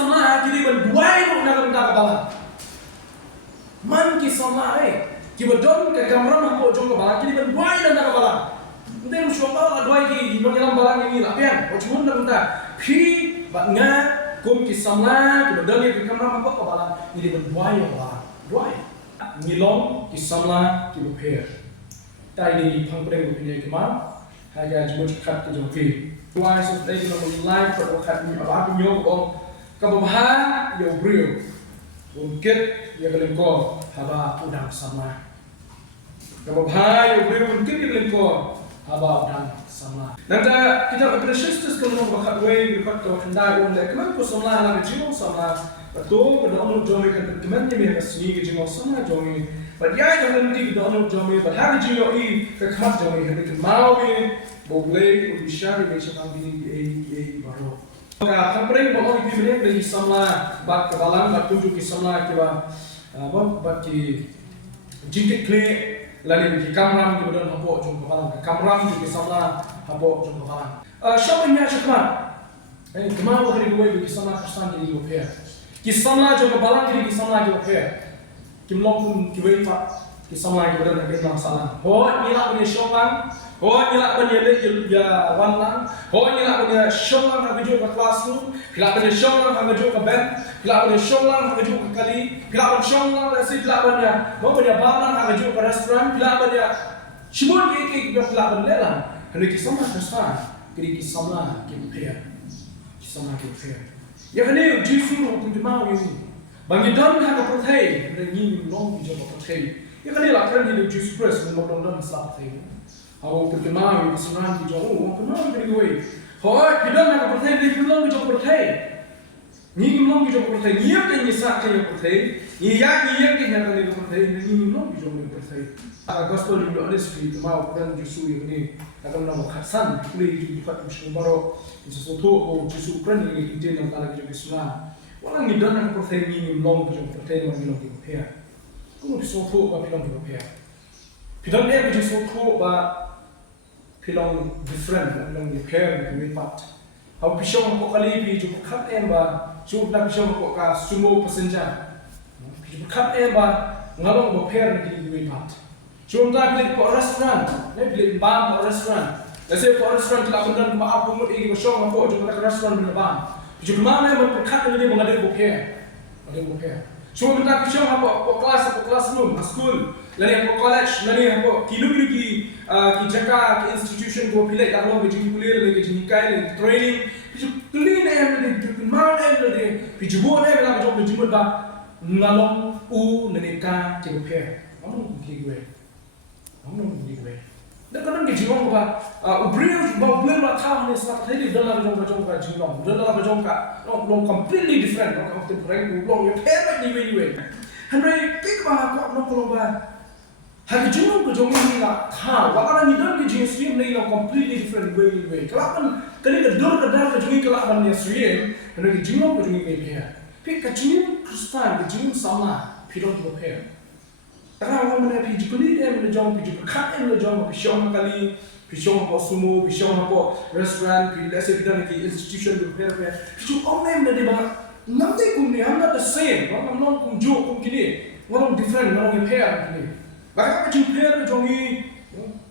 SAMLA kini berbuai nak nak kepala. Man ki SAMLA kita don ke kamera mampu jom kepala kini berbuai nak kepala. Nanti musyawara dua ki mengelam balang ini lapian. Macam mana kita pi batnya kum ki SAMLA kita don ke kamera mampu kepala ini berbuai kepala. Buai. Ngilong ki SAMLA ki berper. Tadi pangpeng berpindah kemana? Hanya jemput kat ke jompi. Buai sudah kita mulai perbuatan apa punya orang kabahan yo brio. Mungkin ya kelengkong haba udang sama. Kabahan yo brio mungkin ya kelengkong haba udang sama. Nanti kita berproses kalau nak bakat way bakat kalau hendak boleh kemana ko SAMLA lagi jumpa sama. Betul pada orang jompi kan teman ni mereka sini ke jumpa sama jompi. But ya jangan nanti kita orang jompi. But hari jumpa ini kekat jompi hari mau ni. Boleh untuk share dengan siapa di baru. Kalau orang ini boleh beli SAMLA, bak kebalan, bak tunjuk SAMLA kita apa, bak ki jingkit clay, lalu ki kamera kita dah nampak jom kebalan, kamera juga SAMLA nampak jom kebalan. Siapa yang cakap? Kemana orang ini boleh SAMLA kesan jadi opera? Ki SAMLA jom kebalan jadi SAMLA jadi opera. Kimlong KIWEI ki SAMLA kita dah beri masalah. Oh, ni lah punya showan. Oh, nyelak punya ya wanlang. Oh, nyelak punya showlang harga jual ke classroom. Nyelak punya showlang harga jual ke band. Nyelak punya showlang harga jual ke kali. Nyelak punya showlang rasa nyelak punya. Mau punya barang harga jual ke restoran. Nyelak punya semua kek nyelak punya lelang. Hendak kisah restoran. Kiri kisah KIWEI. Kisah KIWEI. Ya hendak justru untuk mau ini. Bagi dan harga pertai. Hendak ni long bijak pertai. Ya hendak lakukan hidup justru press memang dan masalah pertai. Awak perkenal kesenangan di jauh, kenal KIWEI. Hoi, kita nak percaya di film kita percaya. Ni film kita percaya, ni apa yang kita kaya percaya, ni yang kita kaya percaya, ni film kita percaya. Gospel itu ada sekali, mau kan justru ini akan nama khasan, boleh dibuat macam baru, sesuatu oh justru kan ini kita yang kalau kita Islam. Orang ni dah nak percaya ni film kita percaya, ni film kita percaya. Kau sesuatu apa film kita percaya. Film ni kita sesuatu apa film different, film repair, film part. How pisau aku kali pi jumpa kat emba, jumpa pisau aku ka sumo passenger. Jumpa kat emba, ngalong repair ni film part. Jumpa beli ko restoran, ni beli bam ko restoran. Kasi ko restoran kita benar maaf pun ini pisau aku jumpa kat restoran benar bam. Jumpa mana yang berkat ni mengalir repair, ada repair. Cuma bentar pisau aku kelas room, school. Lalu aku college, lalu aku kilo ki jaka, ki institution ko pilih kalau kerja kuliah, lalu kerja nikah, lalu training, kerja kuliah ni, lalu mana lalu kerja buat ni, lalu kerja jumpa dah ngalong nikah KIWEI, kamu KIWEI. Dan kadang kerja orang apa, beliau tahu ni sebab tadi dalam kerja jilong, dalam kerja long completely different, long contemporary, long yang perfect KIWEI. Hendak kek aku kalau Hagi jumlah kerja ni lah, wakaran ni dah kerja Islam ni lah completely different way. Kalau kan kedua kerja ni kalau kan Islam, hendak kerja kerja ni KIWEI. Tapi kerja Kristen, kerja sama, pilih tu KIWEI. Karena orang mana pilih kulit mana jom, pilih berkat mana jom, pisau kali, pisau apa sumo, pisau apa restoran, pilih asal kita ni institution KIWEI. Pisau orang mana dia banyak. Nanti kumni, I'm not the same. Orang orang kum jo kum kini, orang different, orang KIWEI kini. Bagaimana jumpa jongi,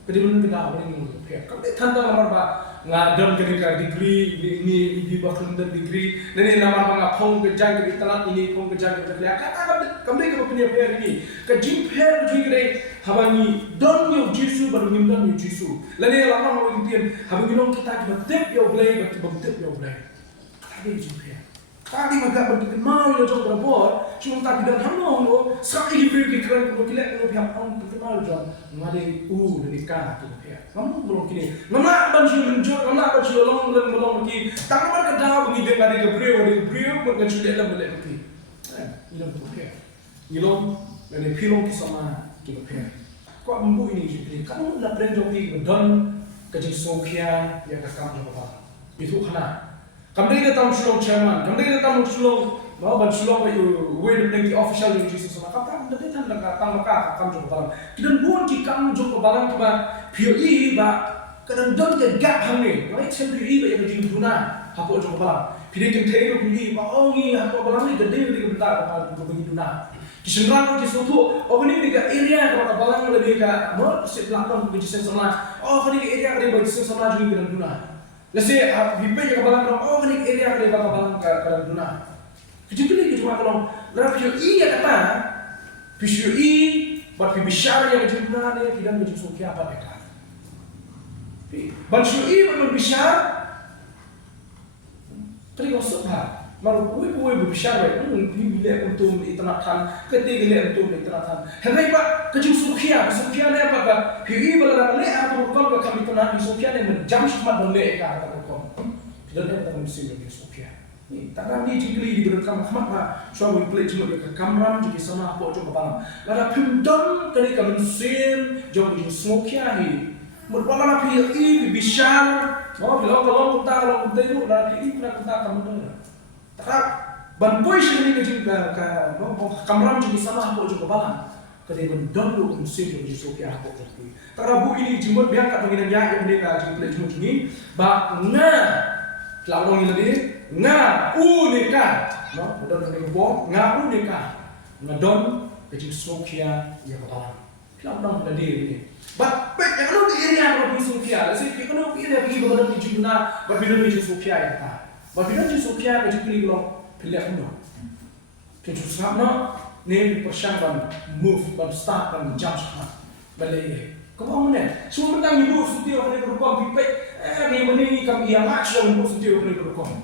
kedua kita orang ini jumpa. Kalau tanda nama apa, ngadam kerja degree ini bahkan degree, nanti nama apa pong kerja kita nak ini pong kerja kita lihat. Kami kalau punya pair ini, kejumpa juga habani don yo Yesus baru nimdan yo Yesus. Lalu lama orang itu habang gilong kita tip yo boleh, tip yo boleh. Kami jumpa. Tadi mereka berdekat mau yo jom berbuat, cuma tak dan hamong lo, sekali pergi kerana lo kilek lo pihak orang berkenal jom, ngade nikah tu pihak. Kamu belum kini, nama banci menjor, nama banci long lagi, tak nama kerja begini ngade kebriu mereka sudah dalam boleh lagi. Ilong tu pihak, ilong ngade pilong kisama kita pihak. Kau ambu ini jadi, kamu nak berenjok di badan kerja Sofia yang kakak jawab itu kena. Kami datang sulung chairman, kami datang sulung, mau bersulung we the official yang Jesus sama kata, kami datang kamu jumpa barang. Kita bukan kamu jumpa barang kita POE ba, kadang don ke gap hangi, right? POE ba yang jadi guna, apa jumpa barang. Pilih kentai lu pilih, oh ni aku balang ni gede ni bentar apa begitu nak. Kisenrang ko kisutu, oh ni di area kalau balang lebih ke, mau sebelah kejisen sama. Oh ni area kalau kejisen sama juga dengan guna. Lese hipe yang balang oh ni area kalau balang kalau guna. Kejipili cuma kalau dalam video I kata, video I buat video share yang guna ni tidak menjadi suki apa mereka. Bantu I buat video share. Tadi kau sebab, malu kue berbicara, bila untuk internatan, ketika untuk internatan. Hendak apa? Kecil sukia ni apa? Kan? Hiri berlalu atau rukom kami internet sukia ni menjam cuma boleh kata rukom. Tidak ada yang mesti lebih sukia. Ni tangan ni jikli diberikan kamera, suami play cuma dia kamera jadi sana apa coba balam. Lalu pindon kali kami mesin, jauh jadi sukia ni. Mereka nak pergi bicara, kalau kita tengok lagi kita kamu dengar. Tak, banpoi sini kerja kamera jadi sama apa juga balan. Kerja bendon lu mesin jadi sokia apa terus. Tak bu ini jumut biar kat penginan yang mereka jadi pelajur ini, bah lawan ini lagi, unika, bendon ni kebom, unika, ngedon kerja sokia yang balan. Lawan dah ini. But yang kalau di area yang lebih sukia, let's say kalau di area pergi berada di Juna, berbeda dengan sukia yang tak. Berbeda dengan sukia kerja pilih kalau pilih kuno. Kerja sama ni persiapan move, dan start dan jump sana. Balik. Kamu mana? Semua tentang ibu sutia kena berukam pipet. Ni mana ni kami yang macam ibu sutia kena berukam.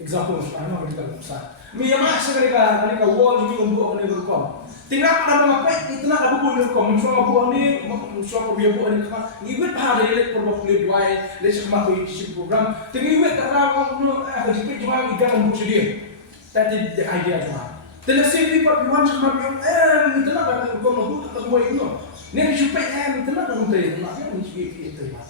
Example, anak kita besar. Mi yang macam mereka wall ni untuk kena berukam. Tinggal pada apa itu nak aku boleh komen soal apa ni, soal apa biar buat ni kan. Iwet pada elek perbuatan dua, lesson mak bagi program. Tinggal iwet tak tahu aku jepit cuma ikan untuk sedih. Tapi idea cuma. Tinggal sih people want cuma biar itu nak aku komen aku tak boleh itu. Ni jepit itu nak aku tanya, nak ni itu lah.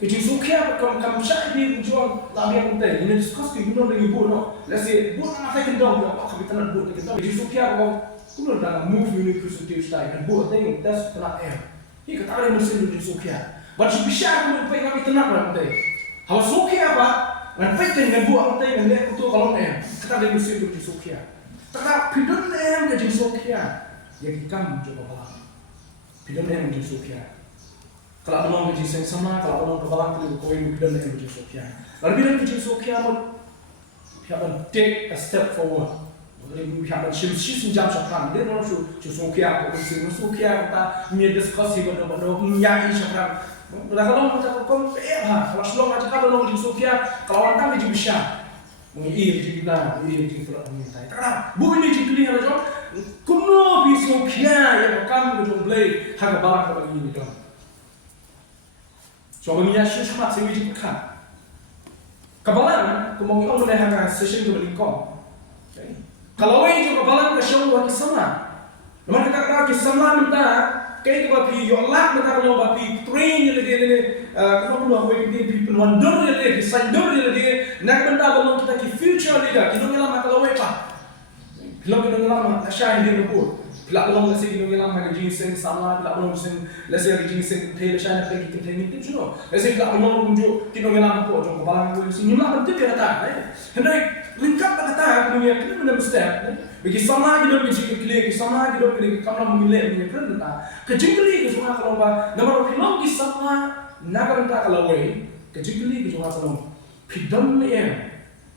Kerja sukia kamu cakap ni jual lagi aku tanya. Ini discuss kita dengan ibu no. Let's say buat apa kendor apa kita nak buat kita. Kerja sukia kamu kuno dalam move university style dan buat tengok tes tenang Ini kata ada mesin di sukia. Baca bisa aku pergi kami tenang nanti. Kalau sukia apa? Nanti dengan buat nanti dengan dia untuk kalau kata ada mesin di sukia. Tak pidon kerja sukia. Yang kita coba balang. Pidon kerja sukia. Kalau belum kerja sama, kalau belum kebalang perlu kau ini pidon kerja sukia. Lalu pidon kerja sukia mau take a step forward. Kita akan shim jam syakran. Dia orang sukia, sukia kita ni diskusi benar-benar menyanyi syakran. Kalau macam kau kalau slow macam kalau orang sukia, kalau orang tak bisa. Mengirim kita, mengirim kita minta. Tak, bukan ini jadi hal macam. Kuno sukia yang kami berjumpa harga barang kepada ini tu. So kami nyasih sama sewi kan. Kabalan, kemungkinan orang boleh harga session tu berlingkong. Kalau ini juga balang ke show bagi sama, namun kita kata sama minta, kayak bagi yolah minta kalau bagi train jadi ni, kalau pulau bagi people wonder jadi, designer jadi, nak minta kalau kita ki future leader, kita ngelam kalau apa, kalau kita ngelam asyik dia lupa, kalau kita kita ngelam lagi ginseng sama, kalau ginseng, lagi ginseng teh asyik nak kita teh ni tu, lagi kalau kita ngelam apa, jom balang tu, nyulah bentuk dia tak, hendak lengkap kata dunia kita benar step. Bagi sama kita bagi klik, sama kita bagi kamera memilih punya perintah. Kejengkeli ke semua kalau apa, nama film di sama nak perintah kalau way. Kejengkeli ke semua kalau pidon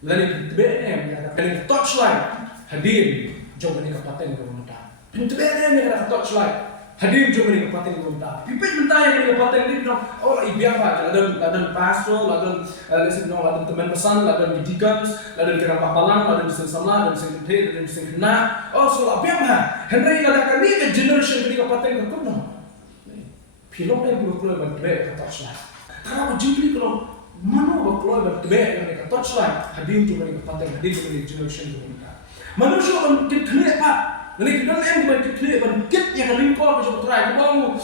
lalu BM ya, lalu touchlight hadir jauh dari kabupaten pemerintah. BM yang ada touchlight hadir jauh dari kabupaten pemerintah. Pipet mentah yang dari kabupaten ini bilang, oh ibiang apa? Ladan pastor, ladan ladan teman pesan, ladan didikan, ladan kira papalan, ladan di SAMLA, ladan di SENTE, ladan di SENTE. Oh soal ibiang apa? Henry ladan kami ke generation dari kabupaten ke kuno. Film yang berkeluar berbeda touchlight. Karena jumlah kalau mana berkeluar berbeda mereka touchlight hadir jauh dari kabupaten, hadir dari generation pemerintah. Manusia orang kita apa? Jadi kita ni kita clear banget yang lingkar macam try. Kau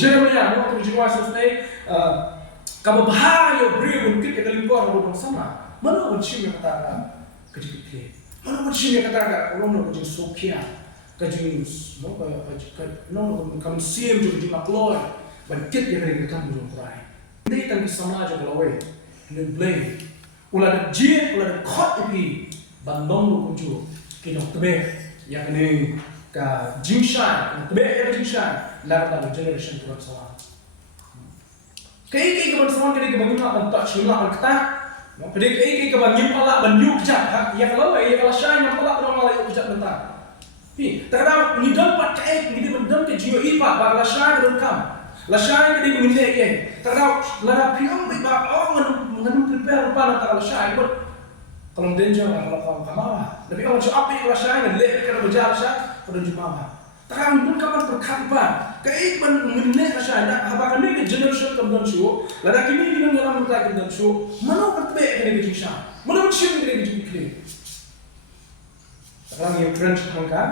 Jeremiah, kau tu Jeremiah sebenarnya kamu bahaya beri mungkin yang lingkar orang sama. Mana orang yang katakan kerja clear? Mana orang yang katakan orang kerja sokia, kerja kamu siam juga cuma keluar banget yang kita macam try. Ini tentang sama aja kalau way, ini blame. ulah jie ulah khot ipi ban long lu kunju kinok tebe ya kene ka jingshan tebe ya jingshan la la generation tu sawan kai ka ban sawan kene ka bagi ma ban tak shila ban kata no pede kai ka ban nyim ala ban yu kejat ya kalau ya kalau shai ma ala dong ala yu kejat bentar pi terkadang ni dapat kai ni ban ke jiwa ipa ba la shai don kam la shai ke di minde ye terkadang la piang bi ba orang mengandung prepare pa la shai kalau danger kalau kau kamera, tapi orang cakap api kalau saya lelak kerana berjalan saya pada jumlah. Takkan pun kapan berkhabar, keiban mengenai saya nak habakan ni generation kemudian show, lada kini kita dalam mereka kemudian show, mana bertebak kena kejung saya, mana bercium kena kejung iklim. Sekarang yang trend angka,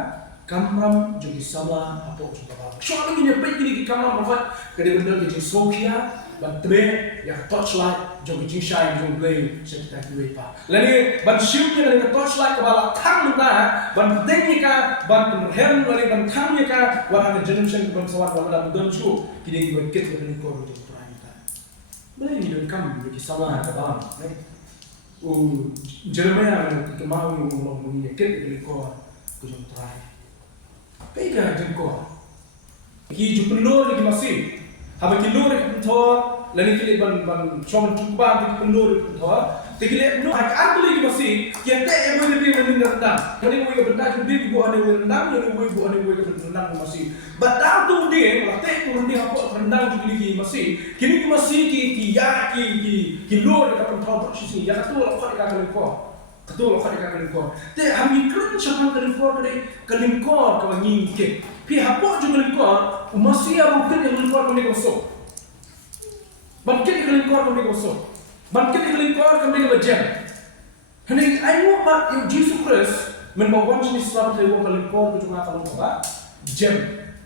kamera jadi sama apa juga apa. Soalnya ini baik ini kamera buat kerana benda kejung Sophia. Ban tebe ya torchlight jong jing shine jong play serta KIWEI pa lani ban shield ni dengan torchlight ke bala thang na ban dengi ka ban penhen lani ban thang ni ka war ada generation ban sawat wala dan chu kini ki ket ni ko jong trai ta bala ni dan kam ki sama ka bala Jeremiah ke mau ngomong ni ket ni ko jong trai kai ka jong ko ki ju penur ki masih haba kilur thor lani kile ban chong chukba kilur thor tikile no ak akli ki basi yete e mo ni ni nda kali mo ga benda di bo ane wo nda ni wo bo ane wo ga benda masi bata tu di wakte tu ni hapo benda ki masi kini ki masi ki ya ki lur ka thor si ya tu lo ka ko ketua lokal dekat Kelingkor. Te kami keren siapa Kelingkor tadi Kelingkor kau ngin ke. Pi hapo juga Kelingkor masih ada mungkin yang Kelingkor kami kosong. Bangkit Kelingkor kami kosong. Bangkit Kelingkor kami berjam. Hendak ayo mak yang Jesus Christ membawa jenis Islam ke Kelingkor ke cuma kalau apa jam.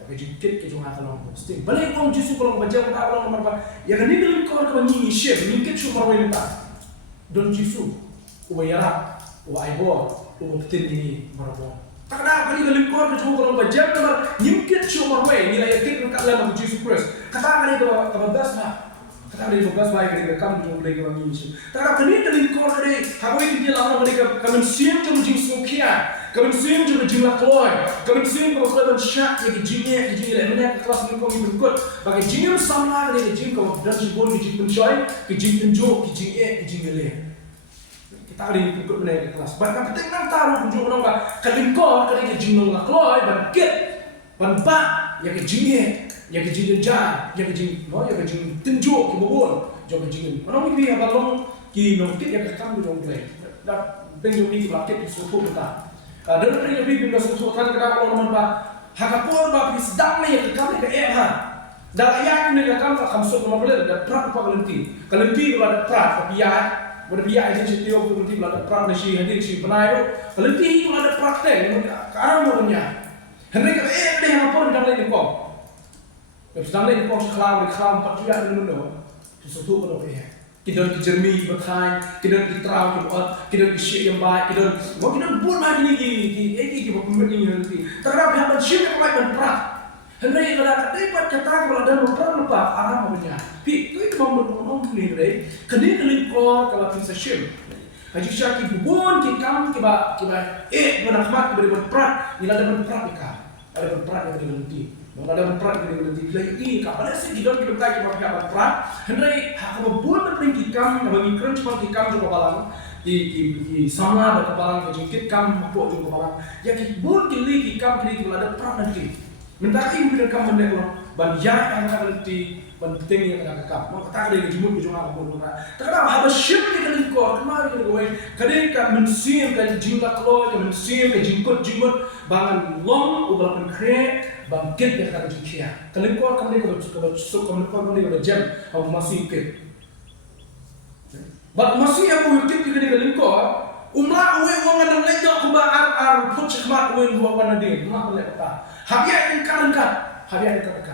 Oke jikit ke cuma kalau posting. Balik orang Jesus kalau berjam tak kalau nomor apa. Yang ini Kelingkor kami ngin share. Mungkin cuma orang itu. Don Jesus. Ubayara, ubaibor, ubuktin ini marabon. Tak ada kali Kelingkor cuma kalau berjam nomor nyimkit cuma orang nilai yakin kat dalam Jesus Christ. Kata kali kalau belas lah. Kata kali 12 baik kali kamu cuma boleh kau ngisi. Tak ada kali Kelingkor kali. Aku ini dia lama mereka kami siap cuma jing sokia. Kami siap cuma jing lakloi. Kami siap kalau kau syak yang jingnya levelnya kelas Kelingkor ini berikut. Bagi jingnya SAMLA kali jing kau dan sibol jing pencoy, jing penjo, jing jing le. Kita kali ikut benda di kelas. Bahkan penting nak tahu kunjung orang bah Kelingkor kali jing nong lakloi bangkit, banpak yang jingnya. Yang kejing jan, yang kejing, yang kejing tenjuk ke bawah, jauh kejing. Orang ini apa long ki nongkit yang kekam jauh boleh. Dah penjung ni kebakit susu kita. Dan orang ini benda susu kan kita orang apa hakapor bah sedang ni yang kekam ke ha. Dah ayat ni kekam tak kamsuk nama boleh. Dah prak apa kelenti. Kelenti kalau ada prak, tapi ayat. Berbiak aja setiap kelenti kalau ada prak nasi hadir si penai. Kelenti kalau ada prak teh, karang mornya. Hendak dia yang apa dalam ini kau. Sedang ni kau sekelang 4 juta dulu, sesuatu kalau dia. Kita di Jerman berkai, kita di Trau kita di Syekh yang baik, kita buat lagi ni, kita buat ni nanti. Terhadap yang Syekh yang baik berperak. Hendak ada dapat kata kalau ada berperak lupa arah macamnya. Pi, tu mau ni deh. Kini Kelingkor kalau bisa Syekh. Haji Syekh bukan kita berahmat kita berperak, ni ada berperak dekat, ada berperak yang nanti. Ada berperan dengan nanti bila ini kapan sih kita berperan kita pakai berperan hendak hak membuat peringkam bagi keren cuma kikam juga balang di SAMLA berkebalang kejikit kam apa juga balang ya buat kili kikam kili kalau ada peran nanti mentari bila kam mendek ban yang akan nanti ban penting yang akan kam mau kata ada jumut juga aku buat terkadang habis ship di Kelingkor kemarin kita gue kadang kam mensim kan jingkat lo kan mensim kan jingkut bangan long ubah penkret bangkit dia kata jikia. Kelingkor kami kalau Kelingkor kami kalau jam aku masih ikut. Bak masih aku ikut juga di Kelingkor. Umrah uang ada lejak ke ar put cekmat uang dua warna dia. Umrah boleh apa? Habis yang katakan.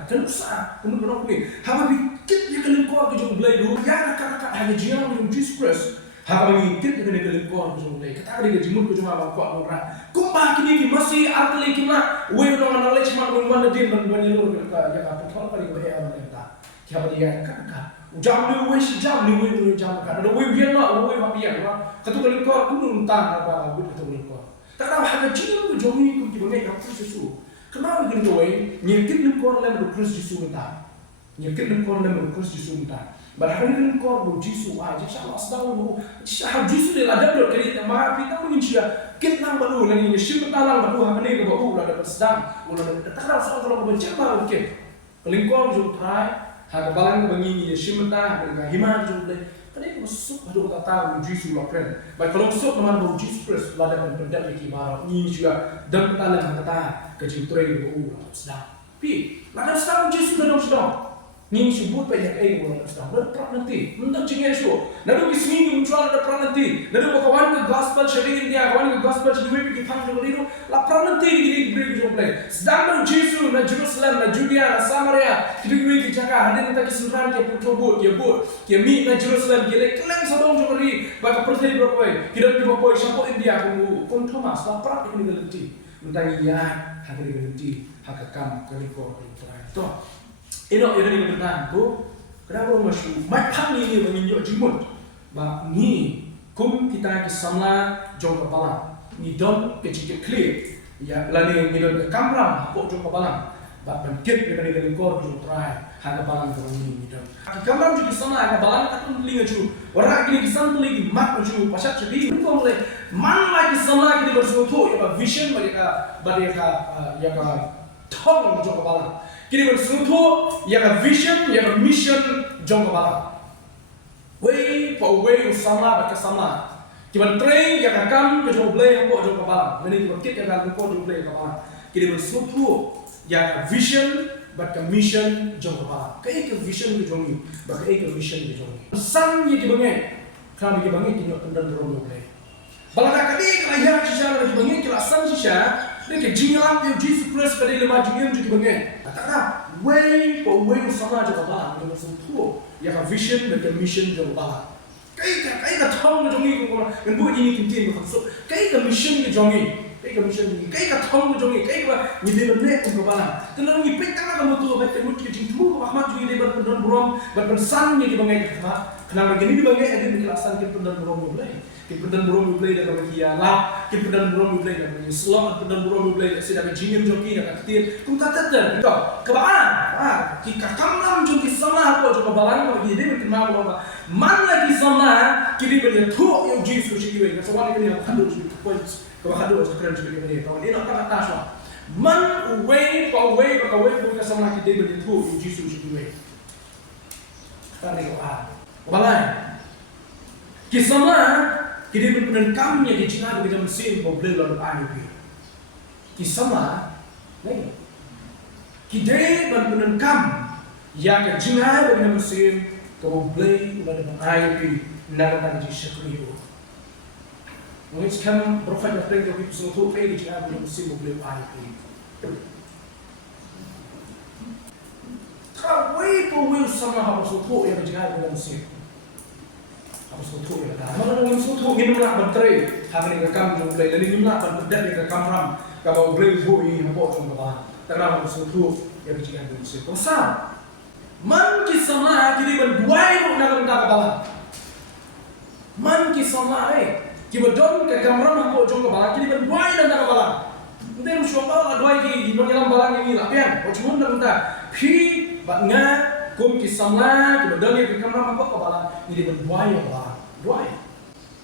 Kenapa? Kenapa ni? Habis ikut di Kelingkor kita boleh dulu. Ya katakan hanya jiang dengan Jesus Christ. Habis ikut di Kelingkor kita boleh. Kata dia jemut kita cuma bangkok umrah. Kumpah kini masih artli kita. Uang orang knowledge cuma uang mana dia banyak lor kita. Ya apa? Kalau kali kita yang kita. Kita dia katakan. jam ni wei si jam ni wei jam kan. Ada wei biar nak, wei apa biar lah. Kata kali kau aku nuntang apa aku kata kali kau. Tak tahu harga jiwa tu jomi tu kita nak apa sesuatu. Kenapa kita wei nyekit ni kau lem berkrus jisu mentah. Nyekit ni kau lem berkrus jisu mentah. Barang ni kau berjisu aja. Siapa sedang bu, siapa jisu dia ada dulu kali tema kita mungkin cia. Kita nang baru lagi ni siapa talang baru apa ni kau ulah dapat sedang, ulah dapat. Tak tahu soal kalau kau bercakap okey. Kalau kau jom try, harga balang begini siapa tahu mereka himan jom le. Kadang kau masuk baru kau tahu jisu lapren. Baik kalau masuk teman baru jisu Kristus ulah dapat pendat lagi baru. Ni juga dan talang kata kecil tray kau ulah sedang. Pi, nak sedang jisu dalam sedang. Ni sebut banyak orang sedang berperan nanti. Mentang cingnya show. Lalu kisah muncul ada peran nanti. Lalu kawan ke gospel sharing India, kawan ke gospel sharing kita faham juga itu. La peran nanti di beri kita play. Sedang Yesus na Jerusalem, na Judea, na Samaria. Kita beri kita cakap hadir kita kesenangan kita putobot, kita bot, kita meet na Jerusalem. Kita keleng sedang juga beri. Bagi percaya berapa? Kita di bawah siapa India kamu. Kon Thomas la peran ini nanti. Mentang ia hadir nanti. Hakam kaliko itu. Ino ini benar tu. Kenapa orang masuk? Macam ni menginjau jimun. Bah ni kum kita ke SAMLA jong kepala. Ni don kecil clear. Ya, lalu ni don kamera pok jong kepala. Bah bangkit dari kor jong try. Harga balang tu ni don. Kamera juga SAMLA harga balang tak linga ju. Orang ini kisah tu lagi mak ju pasal jadi kau boleh man lagi SAMLA kita bersuatu ya vision mereka ya thong jong kepala. Kini bersuatu yang vision, yang mission jong kepala. Wei, pau wei SAMLA baca SAMLA. Kita train yang akan ke jong play yang jong kepala. Ini kita kit yang akan ke jong play kepala. Kini bersuatu yang vision baca mission jong kepala. Kaya ke vision ke jong ni, baca ke mission ke jong ni. Sang ye dibangun, kami dibangun kini pendan jong play. Balak kali kaya sisa lagi dibangun kila sang sisa. Mereka jinglap yang Jesus Kristus pada lima jinglap juga bangun. Katakan, way sama juga balang dengan sentuh. Yang vision dan mission juga balang. Kaya tahu macam ni kau kan buat ini kintin bermaksud. Kaya mission ke jongi, kaya tahu macam ni. Kaya ni dia benar kau balang. Kenapa ni petang kamu tu baik temut ke jintu Muhammad juga dia berpendan berom berpensan ni dibangun. Kenapa gini dibangun ada penjelasan ke pendan berom boleh. Kemudian burung mulai dari bagian lah, kemudian burung mulai dari bagian selong, kemudian burung mulai dari sedang jingin joki dan ketir, kita tetap, kita kebaan, kita kamlam joki sama apa joki balang, bagi dia berkenal bahawa mana lagi sama, kiri berikan tu yang Jesus KIWEI, kecuali kini aku handu joki points, kalau handu aku keren joki berikan, kalau ini nak kata taswa, man away, bukan sama lagi dia berikan tu yang Jesus KIWEI, kita ni kebaan, balang, kisama kita berperan kami yang dicinta kita mesin boleh lalu ayu. Kisama, ni. Kita berperan kami yang dicinta kita mesin boleh lalu ayu. Nak jadi syukur. Mungkin kami profet berperan kita semua tu pergi dicinta kita mesin boleh ayu. Kalau wei sama harus tu yang dicinta kita mesin. Suatu ya, mana dengan suatu ini nak berteri, hari ini kami jumpai, dan ini nak berdebat dengan kamram, kalau boleh bui, apa cuma bahan, terang suatu yang berjiran dengan siapa. Pasal, man kisah kita berduai nak minta kebalan, man kisah kita don ke kamram apa cuma bahan, kita berduai nak kebalan. Nanti lu siapa duai kita, kita dalam balan ini lah, pian, cuma nak minta, pi, batnya. Kum kisahlah, kita dengar ke kamera apa kebalan, ini berduai apa? Duai.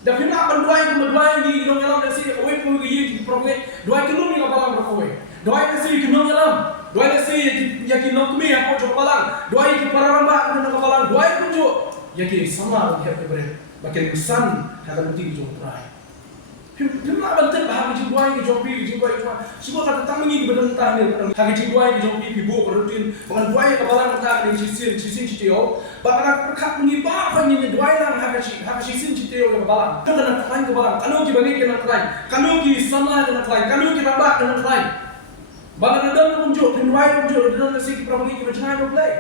Dan kita akan berduai di dalam dalam nasi, away pun begini program. Duai kelum ni kebalan berkawai. Duai nasi kita dalam, duai nasi yang kita nokmi apa coba kebalan. Duai kita para rambak kita kebalan. Duai pun jo, yang kita sama kita beri. Bagian besar ada penting jo duai. Kita bantu bahagi jiwai ke jopi jiwai cuma semua kata tamangi ke berdentang ni bahagi jiwai ke jopi pibu kerutin bukan duai kebalan kata ni sisin citio bahkan perkat mengibah hanya duai lang hagi sisin citio ke kebalan tu kena lain kebalan kalau kita bagi kena lain kalau kita sama kena lain kalau kita rambak kena lain bahkan ada unjuk duai unjuk dalam nasi kita bagi kita jangan boleh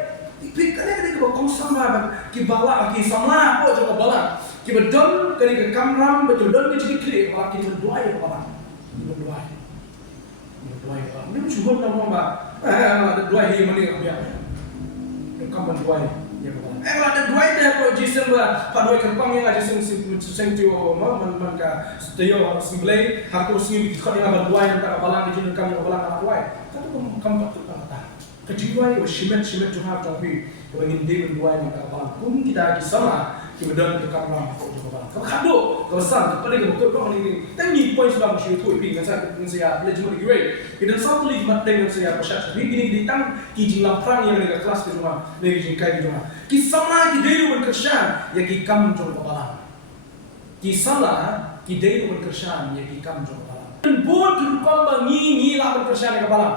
tipik kan ada kita kong sama kita bawa kita sama apa juga kebalan kita don kali ke kamram betul don ke jadi klik kalau kita berdoa ya kawan berdoa ya ini cuma nama mbak berdoa ini mana biar kamu berdoa ya kabalang kalau ada dua itu apa jisem ba padoi kerpang yang aja sing tio man ka tio simple hakku sing khot yang ba dua yang tak kabalang di jin kam yang kabalang ka dua katu kam tu kata kejiwai o shimet tu ha tapi ingin dia dua yang tak kabalang pun kita sama kemudian ke kamera kok kabalang kado kesan kepada ke kok ini tapi poin sudah mesti tu pi saya boleh cuma KIWEI kita satu lagi mat dengan saya pasal begini ditang ki jing laprang yang dekat kelas ke rumah dari jing kai di rumah kisah ki dei berkersan ya ki kam jong kabalang kisah ki dei berkersan ya ki kam jong kabalang dan bon tu kam bangi lah berkersan ke kabalang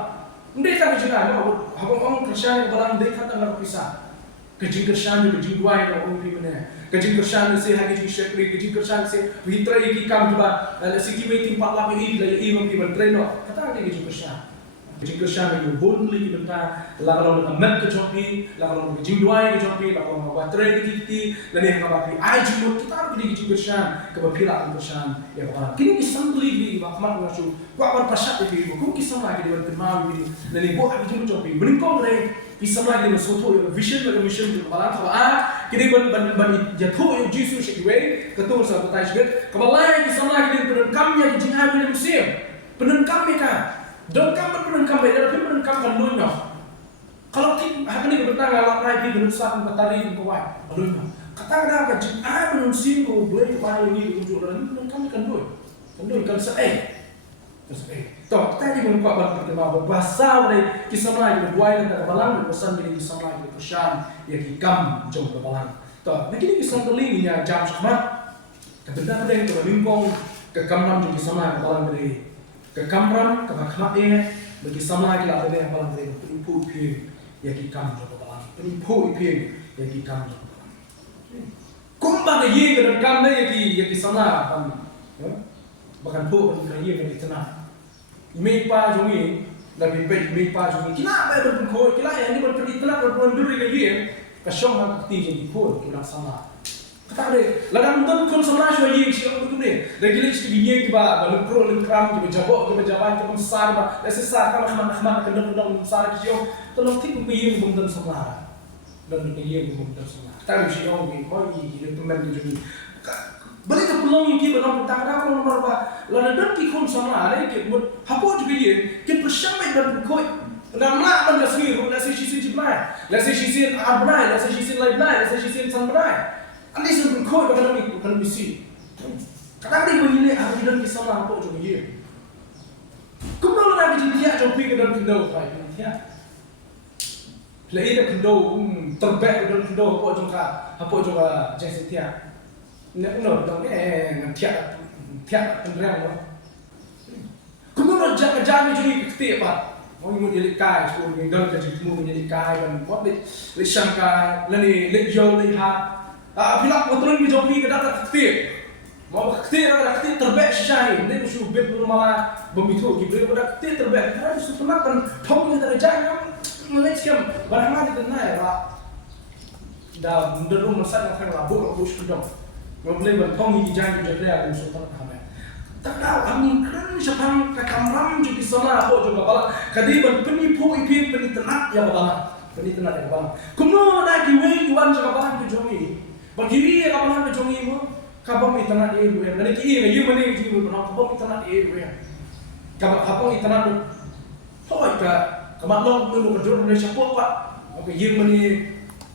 ndai tak jina habang kersan ke kabalang dei kata nak pisah kejing kersan juga kejing dua yang orang pi mana kejing kersan se hagi jing shekri kejing kersan se hitra ki kam juga si KIWEI timpat lah ini dari imam pi bertreno kata dia kejing kersan itu bon li ki benta lalu dengan mat ke jopi lalu kejing dua ke jopi lalu buat train kiti dan yang kapapi ai jing kita di kejing kersan ke bapila kersan ya kapalang kini kisambli di bakmat ngasu kwa pasat di ku kisam lagi di bertemau ini dan ibu hagi jing jopi beningkong re kisah lagi dengan soto vision dengan mission tu kabalang kalau kini ban jatuh yang jisu KIWEI ketua satu tajwid kabalang kisah lagi dengan penenkam yang jihad dengan musim penenkam mereka dan penenkam mereka tapi penenkam kan luno kalau tim hari ini bertang alat lagi dengan satu petari di kuat luno kata ada jihad dengan musim ko boleh bayar ini untuk dan penenkam kan luno kan toh tadi membuat bang pertama berbahasa dari kisah lagi berbuai dan kabalang berpesan dari kisah lagi berpesan ya kikam jom kabalang toh begini kisah terlingnya jam sama kebenaran yang terlingkong ke kamram jom kisah lagi kabalang dari ke kamram ke makhluk bagi kisah lagi lah dari kabalang dari penipu ipin ya kikam jom kabalang penipu ipin ya kikam jom kabalang kumbang ye ke dan kam ya kisah lagi bahkan pu kan ye dari tenang imi pa jungi lebih baik imi pa jungi kila ba berkoi kila yang ni berpergilah berponduri lagi kasong nak tinggi di pun kira sama kata de ladang don kon sama shwa yi siang tu ni lagi lagi ye ki ba balu pro lim kram ki jabo ki jaban ki besar ba sesar ka mahmat ka dong besar ki yo tolong tik ku ye bung dan sama dan ku ye bung dan sama kata de siang ki ko yi ki teman di jungi balik ke pulau yang kita nak tak ada orang nomor apa, lalu dan kita sama ada kita buat apa juga ye, kita bersama dan berkoi, nama mana sendiri, mana sisi cipta, mana sisi apa mana sisi lain mana sisi san mana, anda sendiri berkoi bagaimana itu bukan misi, kadang dia menilai hari dan kita sama apa juga ye, kemudian lagi dia jumpa ke dalam kendo, ya, lagi dia kendo terbaik dalam kendo apa juga jenis dia. No, dong tiap penderang loh. Kemudian jangan jadi ketik pak. Mau jadi kai, so ni dong jadi semua menjadi kai dan buat le sangka, le jauh lihat. Pilak motorin bijopi ke data ketik. Mau ketik ada ketik terbaik syahid. Ni musuh bet malah bemitu. Gibran ada ketik terbaik. Karena musuh penakan thong yang terjadi. Malaysia barang mana kenal pak. Dah menderung masa yang akan labur sudah. Boleh bertong di jangan jadi ada sultan kami. Tak tahu kami keren siapa kamram jadi sana apa juga bala. Kadi penipu ipin penitenak ya bala. Penitenak ya bala. Kuno na KIWEI wan jaga bala ke jongi. Bagiri ya bala ke jongi mo. Kabam itenak e bu. Nani ki ye mana ki bu na kabam itenak e bu. Kabam itenak toy ka kamalong nulu ke jongi siapa pak. Oke ye mana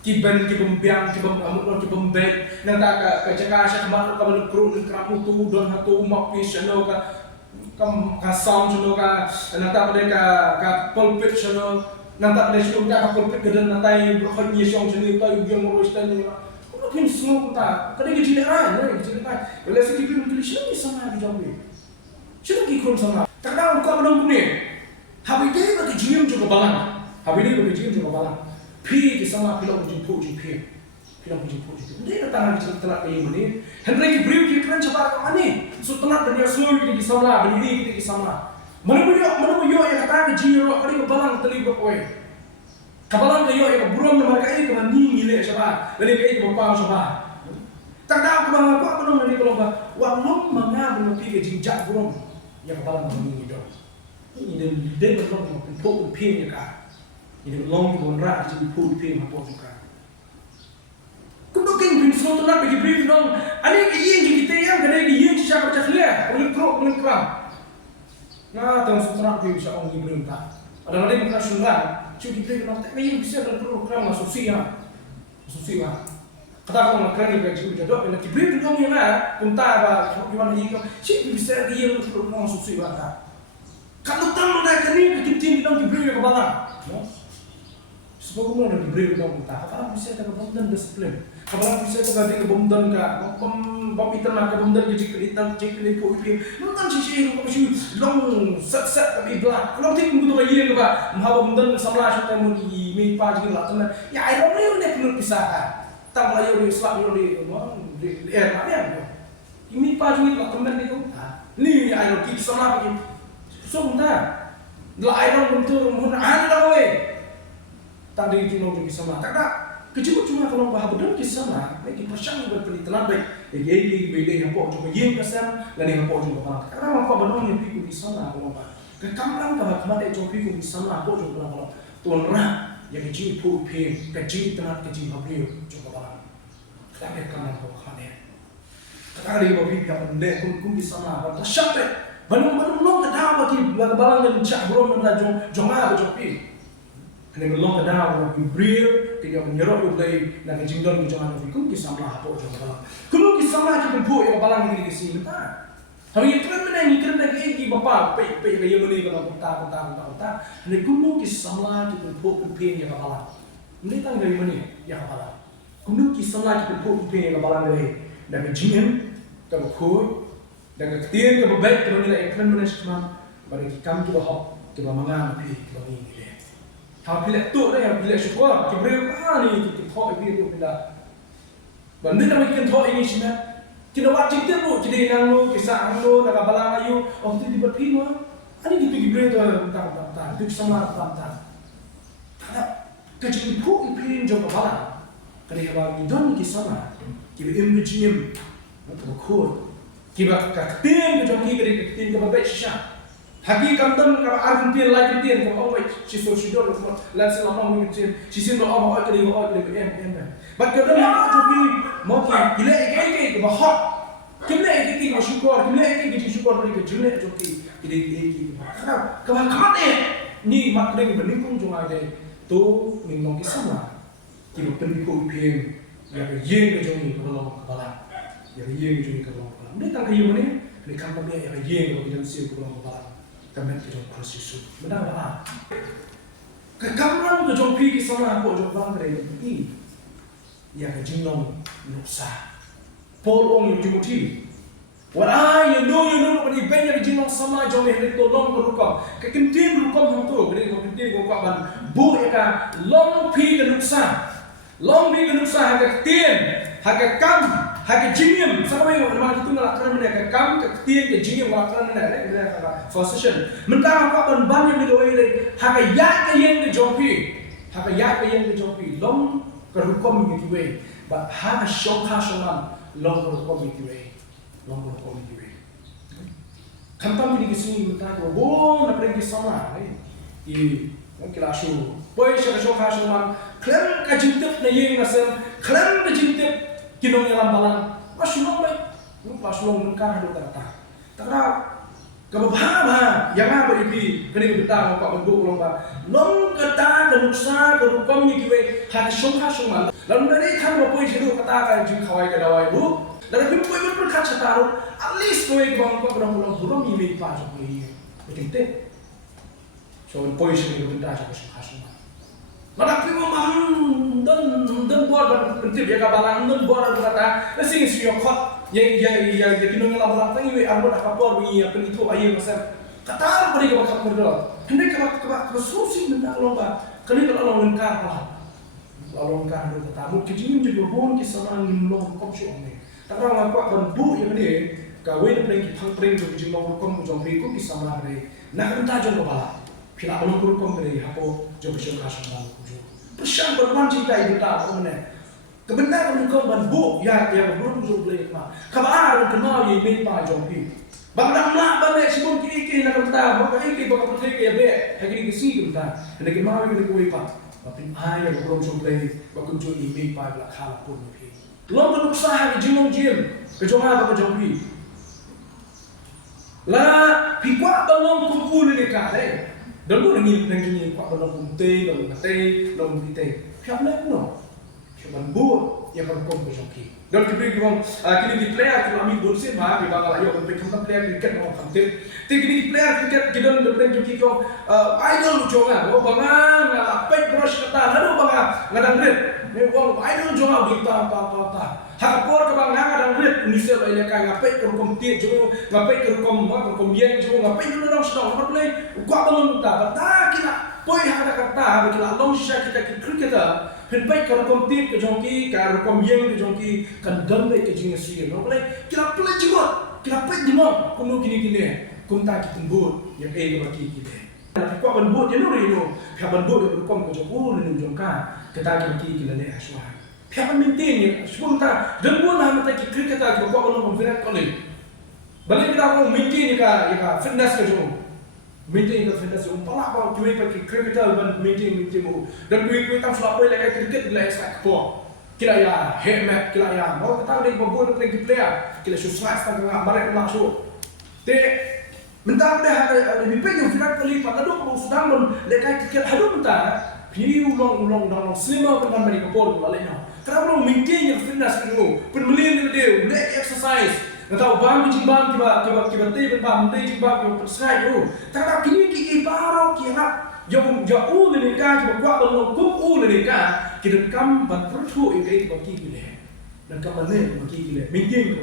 kiban kibembiang kibembek nang ka cakap saya kemalu ka balukru ng kramu tu don hatu mapis ano ka sound ano ka nata pada ka pulpit ano nata pada siung ka pulpit gadan natai berkhon yesong sini ta yung mo istan ni ko kin snow ta kada gi jineran ni jineran wala si kipin tulis ni sama di jambi sino ki kon sama kada ko abang ni habi dei ba ki jim jo balang habi dei ba ki jim jo balang pi ke sama pilau jumpu jumpi pilau jumpu jumpi dia datang di setelah kayu ini Henry ki beriu ki keren cepat ke mana setelah dia suruh di SAMLA berdiri di SAMLA mana yo yang kata ke jiro kali ke balang teli berkoy kabalang ke yo yang buram mereka ini ke ni ngile siapa dari ke bapa siapa tak tahu ke bang aku apa dong dari kalau walong manga menuti ke jinjak buram yang kabalang ni itu ini dia berlong pun pin ya ka ini long pun rak jadi pun pin apa juga musuh tu nak bagi brief dong. Ani yang kita yang kadang yang siapa cakap clear, boleh keram. Nah, tentang sutra tu bisa orang ibu tak. Ada lagi bukan sungai, cuma kita kena tak yang bisa dalam program asusi ya, asusi lah. Kata orang kerana kita juga jodoh, bila kita beri dong yang mana, punta apa, gimana ini kan, cik bisa dia program asusi lah tak. Kalau tahu dah kini kita dong diberi ke mana, sebab mana diberi dong punta, kalau bisa ada kebenaran disiplin. Kalau bisa terjadi kebenaran ka, bapa nak kebenaran jadi lipu itu, nonton sisi itu mesti long set tapi belak. Kalau tidak mungkin orang ini juga, mahu kebenaran SAMLA sudah mau di mipa jadi lah teman. Ya, I don't know ni perlu pisahkan. Tak layu di Islam di mana ya? Mipa jadi lah teman itu. Ni I don't keep SAMLA begini. So mudah. Lah I don't bentur mungkin anda weh. Tak ada itu nong jadi SAMLA. Tak ada. Kecuma kalau bahawa betul kisah lagi pasang berpenelitian baik, jadi beda apa cuma yang kesan, lagi apa cuma apa. Karena apa benar yang pikir kisah kalau apa. Kekamran kalau kemarin cuma pikir kisah apa cuma apa. Tuan rah yang kecil pun pay, kecil tenar kecil habis cuma apa. Tapi kalau apa kemarin. Karena dia berpikir apa benda kum kisah apa. Pasang deh. Benar belum ketawa bagi barang dan cak belum ada jongah berjopi. Kena belum kena bibir, tiga menyerok yang boleh nak jingdon di jangan fikir kisah lah apa orang balang. Kalau kisah lah kita buat yang balang ini kisah betul. Hari itu kan mana ni kerana lagi bapa pay kaya mana kalau kita. Hari kalau kisah lah kita buat pempen yang balang. Ini tang dari mana yang balang. Kalau kisah lah kita buat pempen yang balang dari dari jingin, dari koi, dari ketian, dari baik, dari mana ekran mana semua. Bagi kami kita hok, kita mangan api, kita ini. Kalau pilih tu dah yang pilih syukur, kita beri ni kita thok itu bila. Benda kami kita thok ini sih nak. Kita wajib tu, kita inang lu, kisah lu, nak balang ayu, waktu itu berpima. Ani kita beri tu tak, itu sama tak. Karena kecil pun pilih jauh balang. Kerana kalau kita ni kisah lah, kita imajinem, kita berkur, kita kaktin, kita jangki, kita kaktin, kita berbaik sisa. Hagi kanton kalau Argentina lagi dia kalau orang sidor langsung orang mungkin sisin orang orang kali em. But kalau nak cuci mau gila ke bahot, gila ke syukur, gila ke syukur beri ke jelek cuci, gila. Kalau ni ni makna berlingkung cuma ada tu minum kisah kita berlingkung pin yang yang kejongi kalau kepala, yang kejongi kalau kepala. Ini tak kayu ni, ni kantor dia yang kalau siap kalau kepala. Kami tidak harus susu. Benar tak? Kekamran tu jom pergi sana aku jom bang dari ini. Yang kejinong nusa. Paul Ong yang Timothy. What you know, pada banyak kejinong sama jom yang tolong berukom. Kekentin berukom tu, jadi kekentin berukom ban. Bu eka long pergi ke nusa. Long pergi ke nusa hak kekentin, hak kam. Hak jingim, sama yang mana itu melakukan mereka kam ketiin ke jingim melakukan mereka first session. Mentang apa banyak yang dilakukan hak yak yang dijompi, long kerukom KIWEI, but hak syongman long kerukom KIWEI. Kampang ini kesini mentang apa, nak pergi sana, ini kita asyik, boy syongman, klaim kajintip na yang nasem, klaim kajintip kinong yang lambalan, masulong baik, masulong nengkar ada kata. Karena kebahagiaan yang apa ini, kini kita apa bentuk lomba, long kata kenuksa kerukom ni KIWEI hak syong. Lalu dari kan apa itu kata kan jin kawai kedawai bu, dari pun kau berkata taruh, at least kau bang kau berang burung ini pajak ini, betul tak? So poison itu kita aja syong. Malah kita memang dan buat bentuk ya kabalang dan buat kata, nasi siokot yang kinong yang lambat tangi we arbot kapor we apa itu ayo macam kata beri kepada kapor. Hendak kepada solusi tentang lomba. Kali kalau orang lengkap lah, orang lengkap itu tamu kecil juga bon kisah orang ngilong komsio ni. Tapi orang apa bentuk yang ni, kau ini pergi pangpring tu kecil orang kom jom beriku kisah orang ni. Nak entah jom kepala. Bila orang kurkom beri apa jom kasih orang. Pesan berman cinta itu tak apa mana. Kebenaran kau bantu ya belum boleh mah. Kabar kenal yang ini pak jompi. Bagaimana nak balik sebelum kiri nak kata, bagaimana kiri bagaimana kiri ya be, hari ini sih kita. Hendak mau kita kuih pak. Tapi ayah belum boleh, waktu jom ini pak belak kalah pun ni. long berusaha ke jimong jim ke jonga ba ke jongpi la pi kwa balong kum ul ni ka le dan lu ngi ngi kwa balong kum te balong te long pi te phiap le no phiap bu ya kan kom ke jongki dan kibri gong kini di player tu ami bol se ma bi bangala yo kan pe kam player cricket no kam te kini di player cricket kidon de player jongki ko idol jonga bo bangang la pe brush kata lalu banga ngadang red ne wong idol jonga kita apa hakapor ka bang ngadang red unisel ba ile ka ngape ko kom tie jo ngape ko kom yang jo ngape no no stop no play kwa balong ta kina poi hada kata ba kila long sha kita cricketer pen pai ka kom tie ke jongki ka kom yang ke jongki kan gambe ke jinga sigi no play kila play jigot kila pai dimo kuno kini kum ta ki tembut yang ba ki kwa ban bot ya no no ka ban bot ko kom ko jongku ni jongka kita ki le aswa pihak maintain ya sebentar dan buat lah mata cricket kita buat kalau Virat Kohli balik kita mau maintain ya fitness ke jom maintain ke fitness jom pala apa KIWEI pakai cricket dan maintain mu dan KIWEI tam selapai lagi cricket bila strike po kila ya head map kila ya mau kita ada buat player kila shoot strike tengah barek masuk te mentang dah ada lebih yang Virat Kohli pada dok mau sedang lekai cricket hadu mentang piu long selima kan balik ke pol balik no kenapa lo maintain yang fitness dulu penmelian dia leg exercise atau bang jimbang kiba teh bang teh jimbang kiba persai dulu tak kini ki baro kira jauh ni ka kiba kuat lo kum ni ka kita kam ban pertu ini bagi gile dan kam balik bagi gile maintain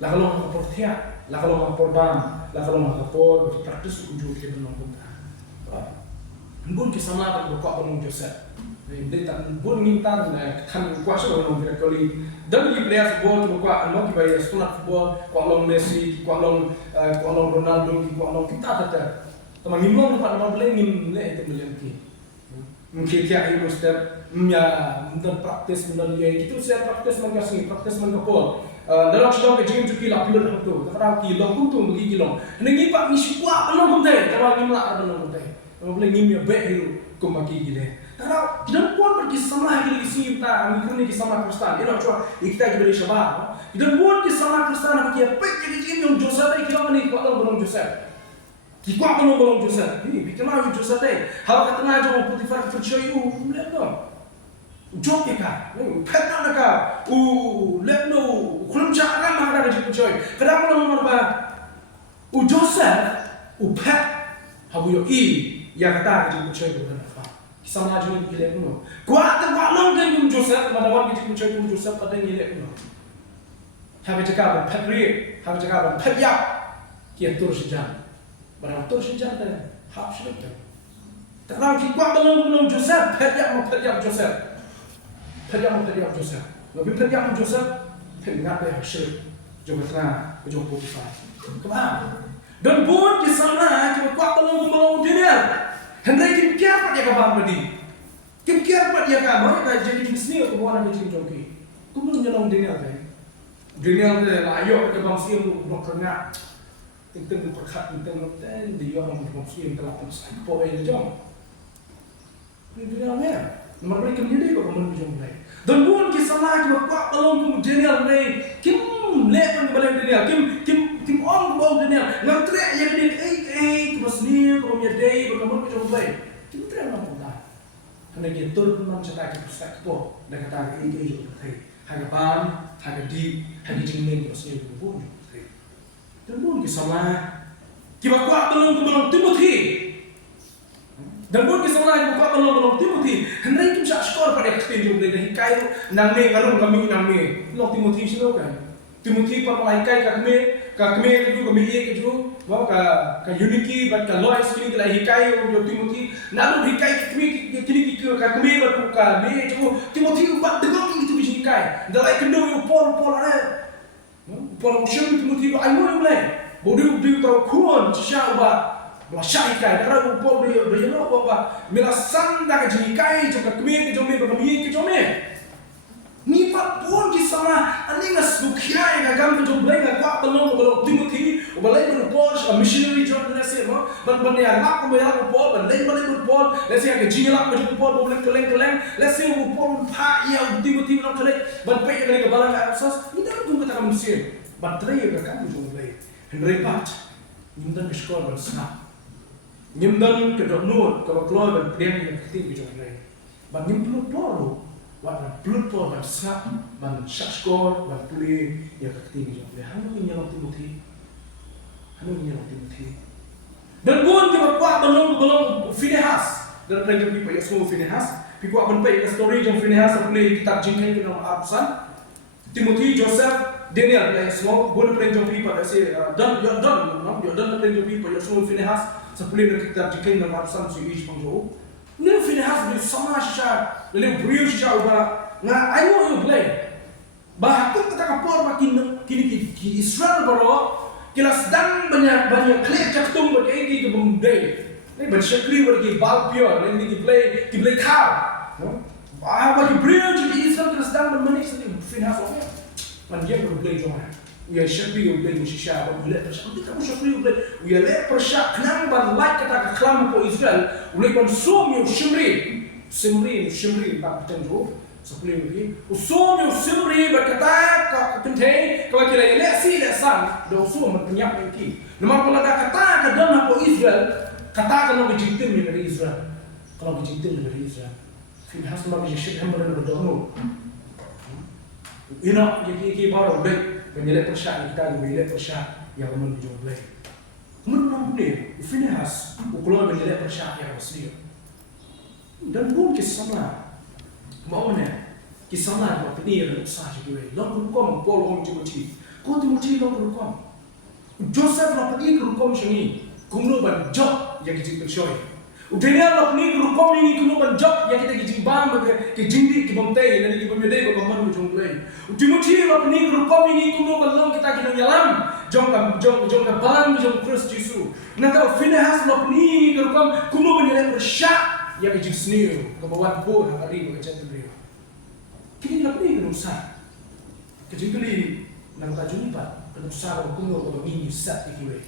lah kalau ngapor tiap lah kalau ngapor bang lah kalau ngapor praktis ujung kita menonton bun kisama tak berkuat penuh Joseph. Dia tak bun minta kan kuasa orang Virat Kohli. Dan di player football berkuat anak KIBA sekolah football kuat long Messi, kuat long Ronaldo, kuat long kita tak. Teman ngimong tempat nama boleh ngim le itu melengki. Mungkin dia itu step mungkin praktis mungkin dia itu saya praktis mengkasih praktis mengkapol. Dalam sedang kejadian cuci lapilun itu, terang kilo kuntung bagi kilo. Nengi pak misi kuat penuh kuntai, kalau ngimlah penuh kuntai. Orang boleh ngimnya baik itu kumaki gile. Kalau kita pun pergi sama lagi sini kita mikirnya di sama Kristen. Ini cuma kita jadi syabab. Kita pun di sama Kristen kita baik jadi yang Joseph kita mana kuat orang Joseph. Kita kuat orang Joseph. Ini bikinlah Joseph deh. Hal kata ngaji orang Potifar percaya lihat dong. Jok kita, pernah nak lihat no, kulum jangan mana kerja percaya. Kenapa orang apa? Joseph, pet, habu yo ya kata kerja percaya bukan apa. Sama aja ni gila kuno. Kuat long kan Joseph, mana orang kerja percaya Joseph pada gila kuno. Habis cakap pet ri, habis cakap pet ya, kia terus jalan. Barang terus jalan dah, habis sudah. Terang kuat long Joseph, pet ya Joseph. Terjang Joseph. Lebih terjang Joseph, ingat dia hasil juga tengah kejauh Potifar. Kemana? Dan pun di sana kita kuat belum dunia. Henry kim apa dia kabar tadi? Kim apa dia kabar? Kita jadi sini atau bukan jadi joki? Kumpul jalan dunia tu. Dunia tu ayo kita bangsa yang berkerana. Tentang perkat tentang dia orang bangsa yang telah terus poin jom. Dunia mana? Nomor mereka menjadi kau menunjuk mereka. Dan bukan kisah lagi bapak belum dunia mereka. Kim lepas balik dunia, kim orang bawa dunia. Ngantri yang dia terus ni kau menjadi kau menunjuk mereka. Kim terang apa dah? Karena kita turun mencetak kita po. Dan kata itu juga mereka. Harga pan, harga deep, harga jingling terus ni pun. Dan bukan kisah lagi. Kita bapak belum Timothy. Dan pun kisah lagi buka belum Timothy. Henry itu bisa skor pada ketinggian dari kayu nangme kalau kami nangme. Lo Timothy sih kan? Timothy permalaikai kami itu kami itu, wah ka Unity, but ka Lois kini telah hikai untuk Timothy. Nalu hikai kini kami berbuka me itu Timothy buat dengar itu bisa hikai. Dalam kendung itu Paul ada. Paul usia Timothy itu ayu boleh. Bodoh dia tahu kuan siapa. Belasah ikai, kerana upor dia nak apa? Melasan dah kejikai, juga kami kejome, kejome. Ni pat pun kisah, ani ngas bukiai, kagam kejome, kuat belum Timothy, balai berupol a missionary job let's say no ban ya lak ko ya upol ban lai balai berupol let's say ke jingla ko upol boleh keleng let's say upol pha ya uti no keleng ban pe ke balang asas ni dah tu kata manusia ban trai ka kan tu boleh henry pat nimdan skor ban sana nimdan ke donut ke kloi ban prem ni kiti ke boleh ban nimdan polo wat blood polo ban sana ban skor ban puli ya kiti ke boleh hang ni yang Timothy dan pun kita kuat belum Finehas dan pelajar kita yang semua Finehas kita akan baik story jom Finehas apne kitab jingkai ke nama Abusan Timothy Joseph Daniel yang semua boleh pelajar kita se dan pelajar kita yang semua Finehas sepuluh kitab jingkai ke nama Abusan si ish pangjo ni Finehas ni sama sisa le brio sisa ubah ngah ayo play bahkan kita kapor makin kini Israel baru kila sedang banyak klik caktung berkait ke bumdai. Ni bersyakri berkait balpio, ni play cow. Bagi beliau jadi Israel kila sedang bermanis ni Finehas okey. Man dia berplay cuma. Ia syakri berplay musisya, berplay persyak. Kita pun syakri berplay. Ia le persyak kenang ban like kata kelam ko Israel. Ulai konsum yang Shimri tak tentu. Sepuluh lagi, usum berkata kenteng kalau kita lihat si lesan, dah usum berpenyak lagi. Nomor kalau dah kata ke dalam apa Israel, kata kalau berjintim dari Israel, Finehas kalau berjintim hamba dan berdono. Ina jadi baru baik, penyelet persyak kita penyelet persyak yang menuju baik. Menurut dia, Finehas, ukuran penyelet persyak yang asli. Dan pun kisahnya. Maunya kisah nak berpikir dan usaha juga. Lalu RUKOM Paul orang Timothy. Kau Timothy lalu RUKOM. Joseph nak pergi ke RUKOM sini. Kumno ban job yang kita percaya. Udahnya nak pergi ke RUKOM ini kumno ban job yang kita jimbang ke jindi ke bomtai dan ke bomedai ke bomar ujung play. Timothy nak pergi ke RUKOM ini kumno ban long kita kena nyalam. Jom ke balang jom Kristus Yesus. Nanti Finehas nak pergi ke RUKOM kumno ban jalan bersyak. Yang kecil sendiri, kebawan pun hari ini macam beliau. Kini nak ni kenusah, kecil kali nak tajuk apa? Kenusah kuno kau begini sat KIWEI,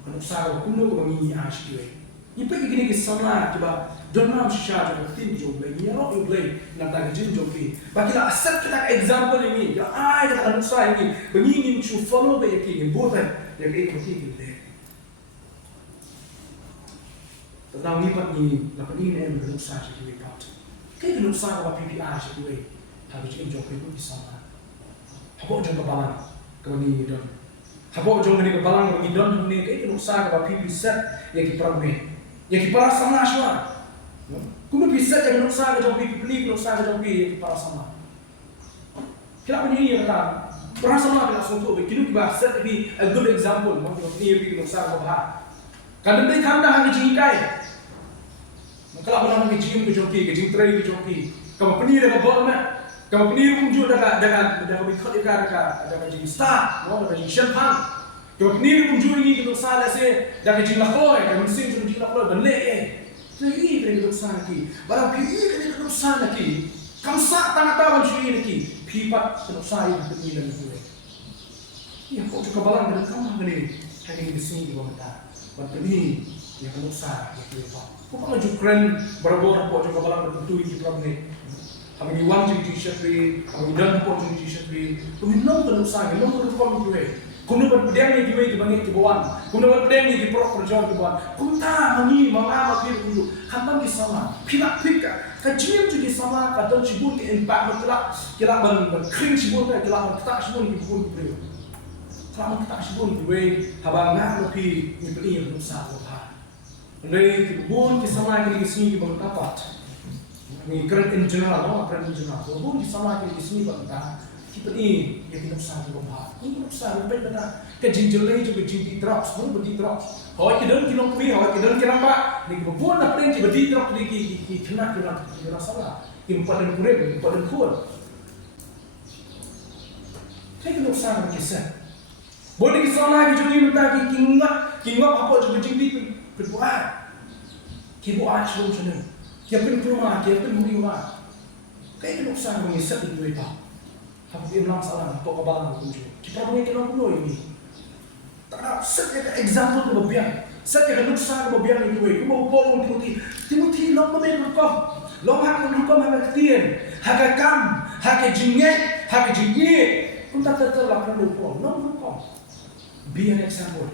kenusah kuno kau begini ash KIWEI. Ini pergi kini kisah coba donam syah coba tim jomblay, ni orang jomblay nak tajuk jomblay. Bagilah asal kita example ini, kita kita kenusah ini begini tu follow by kini, bukan yang kita kini. Tentang lipat ni, lapan ini yang bernusa KIWEI kat. Kaya bernusa apa PPR KIWEI, habis itu jom KIWEI di sana. Habis jom kebalang, kami don. Habis jom kami kebalang kami don ni kaya bernusa apa PPR set yang kita pergi, yang kita para sama semua. Kami bisa jadi bernusa jom PPR bernusa jom yang kita para sama. Kita punya ini kata, para sama kita suatu, kita set tapi a good example, macam ni yang bernusa apa. Kadang dia tanda hari jingkai. Kalau orang nak jing kejoki, jing tray kejoki. Kamu penir dengan bolna, kamu penir kunjung dengan bikot ikan dengan jing star, no, dengan jing champagne. Kamu penir kunjung ini kita salah se, dengan jing lakoy, kamu sing jing lakoy berleh. Jadi ini kita salah lagi. Barang ini kita salah lagi. Kamu sak tangan tawan sini lagi. Pipat kita salah yang penir dan gue. Ya, kau juga balang dengan kamu ni. Hari ini sini di bawah. Bantu ni yang kenusah yang kita. Kau kalau jukren berabor apa juga balang berbentuk ini problem ni. Kami ni wang jadi t-shirt ni, kami dan pun jadi t-shirt ni. Kami nom kenusah, nom RUKOM KIWEI. Kau nak berdeng ni KIWEI di bangit di bawah. Kau nak berdeng ni di prok perjuangan di bawah. Kau tak mangi mama mati dulu. Kapan di sama? Pinak pika. Kacim tu di sama. Kadang cibun ke empat berkelak. Kelak berkering cibun ke, kelak berketak cibun ke pun beliau. Selama kita sebut KIWEI, habang nak lebih ni berusaha apa? Dari kebun kisah lagi di sini kita dapat. Ni keren in general, keren in general. Kebun kisah lagi di sini kita kita ni yang kita berusaha apa? Ini berusaha lebih benar. Kejinjelai juga jinti drops, pun berdiri drops. Kalau kita don't kilo kui, kalau kita don't kira apa? Ni kebun nak pergi berdiri drop lagi kena salah. Important kurang, important kurang. Saya kita berusaha kisah. Boleh kisah lagi juga minta kingap apa juga jinti berbuat. KIWEI sebelum sana. Kiapin rumah, kiapin rumah. Kaya kita usaha mengisap di KIWEI tak. Aku bilang salah, kau kebalang aku juga. Kita punya kita punya ini. Tak set cái example của bậc biang, set cái lúc xa của bậc biang như vậy, cũng một Paul Timothy long mà bên RUKOM, long hak RUKOM hai cái tiền, hai cái cam, hai cái chính nhẹ, hai cái chính nhẹ, chúng ta tetap lakukan RUKOM, long RUKOM, be an example,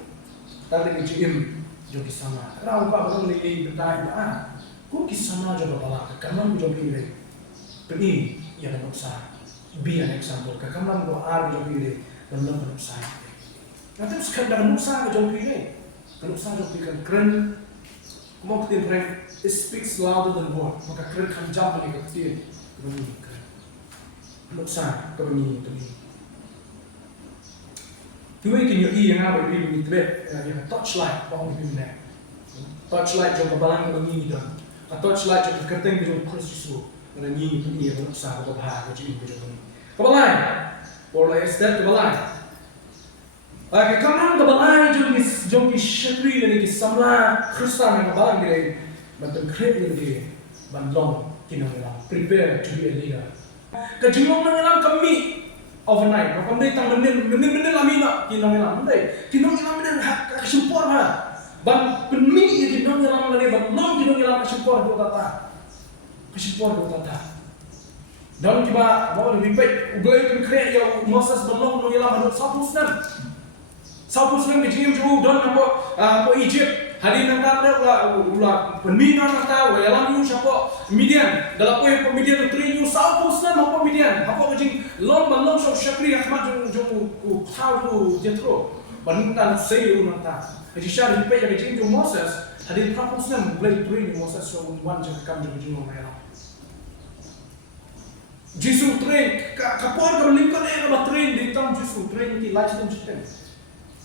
ta lấy cái chim जो कि sama, kalau apa orang ini bertanya, kok kisah jo bala, kamu jo pilih, ini yang nak usah, be an example, kamu jo ar jo pilih, dan nak usah. Nanti sekarang nak usah jo pilih, kalau usah jo pilih keren, kamu kita beri speaks louder than word, maka keren kan jam lagi kecil, keren, nak usah, keren. KIWEI kinyo yang apa itu ni tebe, yang touchlight bawang itu ni, touchlight jauh kebalang ke ni dah, touchlight jauh kerteng jauh Kristus, mana ni itu ni yang usaha kebahar kecil itu jauh ni. Kebalang, boleh start kebalang. Kekamang kebalang jauh ki syakri dan ki SAMLA Kristus yang kebalang dia, bantu kerja dia, bandong kinyo lah, prepare to be a leader. Kejumlah mengelam kami. Overnight, kalau dia tang benar lami nak kinong elam, kinong elam benar hak kesumpor ha, bang penmi kinong elam lagi bang non kinong elam kesumpor dua tata, dan kiba mau lebih baik ugai kan kreat yang Moses belum kinong elam ada South Sudan kecil jauh dan apa Egypt. Hari nanti ulah penmi nanti elam you siapa Midian dalam poin Midian tu teri you South Sudan apa Midian apa kecil long sok syakri Ahmad jom tahu tu jentro bantuan saya nanti jadi syar di pihak kecil jom Moses hari South Sudan boleh teri Moses so wan jangkam jom mereka Jisu teri kapor kalau lingkar apa teri di tam Jisu teri di light dan sistem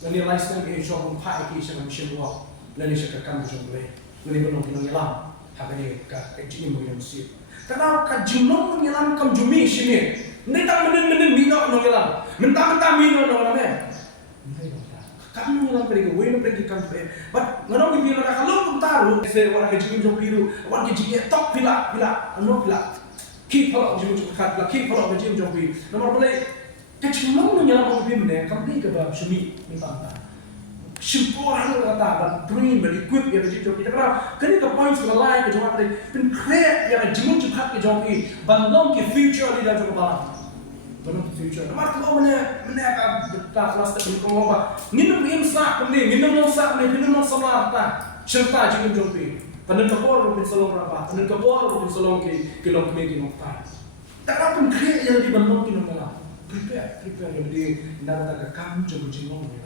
dan di light dan ke shop pai ke sama mission walk lalu saya kekam jom boleh lalu benar benar nyelam haknya kecil yang mesti karena kajinong nyelam kam jumi sini ni tak menen minok nyelam mentah minok nyelam kamu nyelam pergi wena pergi kan but ngarong di bilang kalau tahu saya orang kecil jom biru orang kecil top pila keep kalau jom kat keep kalau kecil jom biru nomor boleh kajinong nyelam orang biru kami ke bab sumi minta Simpulan kata, train equip yang begitu kita kerana ke points ke lain ke jawab tadi, pen create yang jimun cepat ke jawab ini, bandung ke future leader juga balang, bandung ke future. Nampak kalau mana akan kelas tertentu apa, minum imsak ni, minum imsak ni, minum SAMLA tak, serta jimun jawab ini, pandang kapor rupin salong berapa, pandang kapor rupin salong ke lok ni nokta. Tak apa pen create yang di bandung ke nokta, prepare yang di nara kamu jauh jimun ni.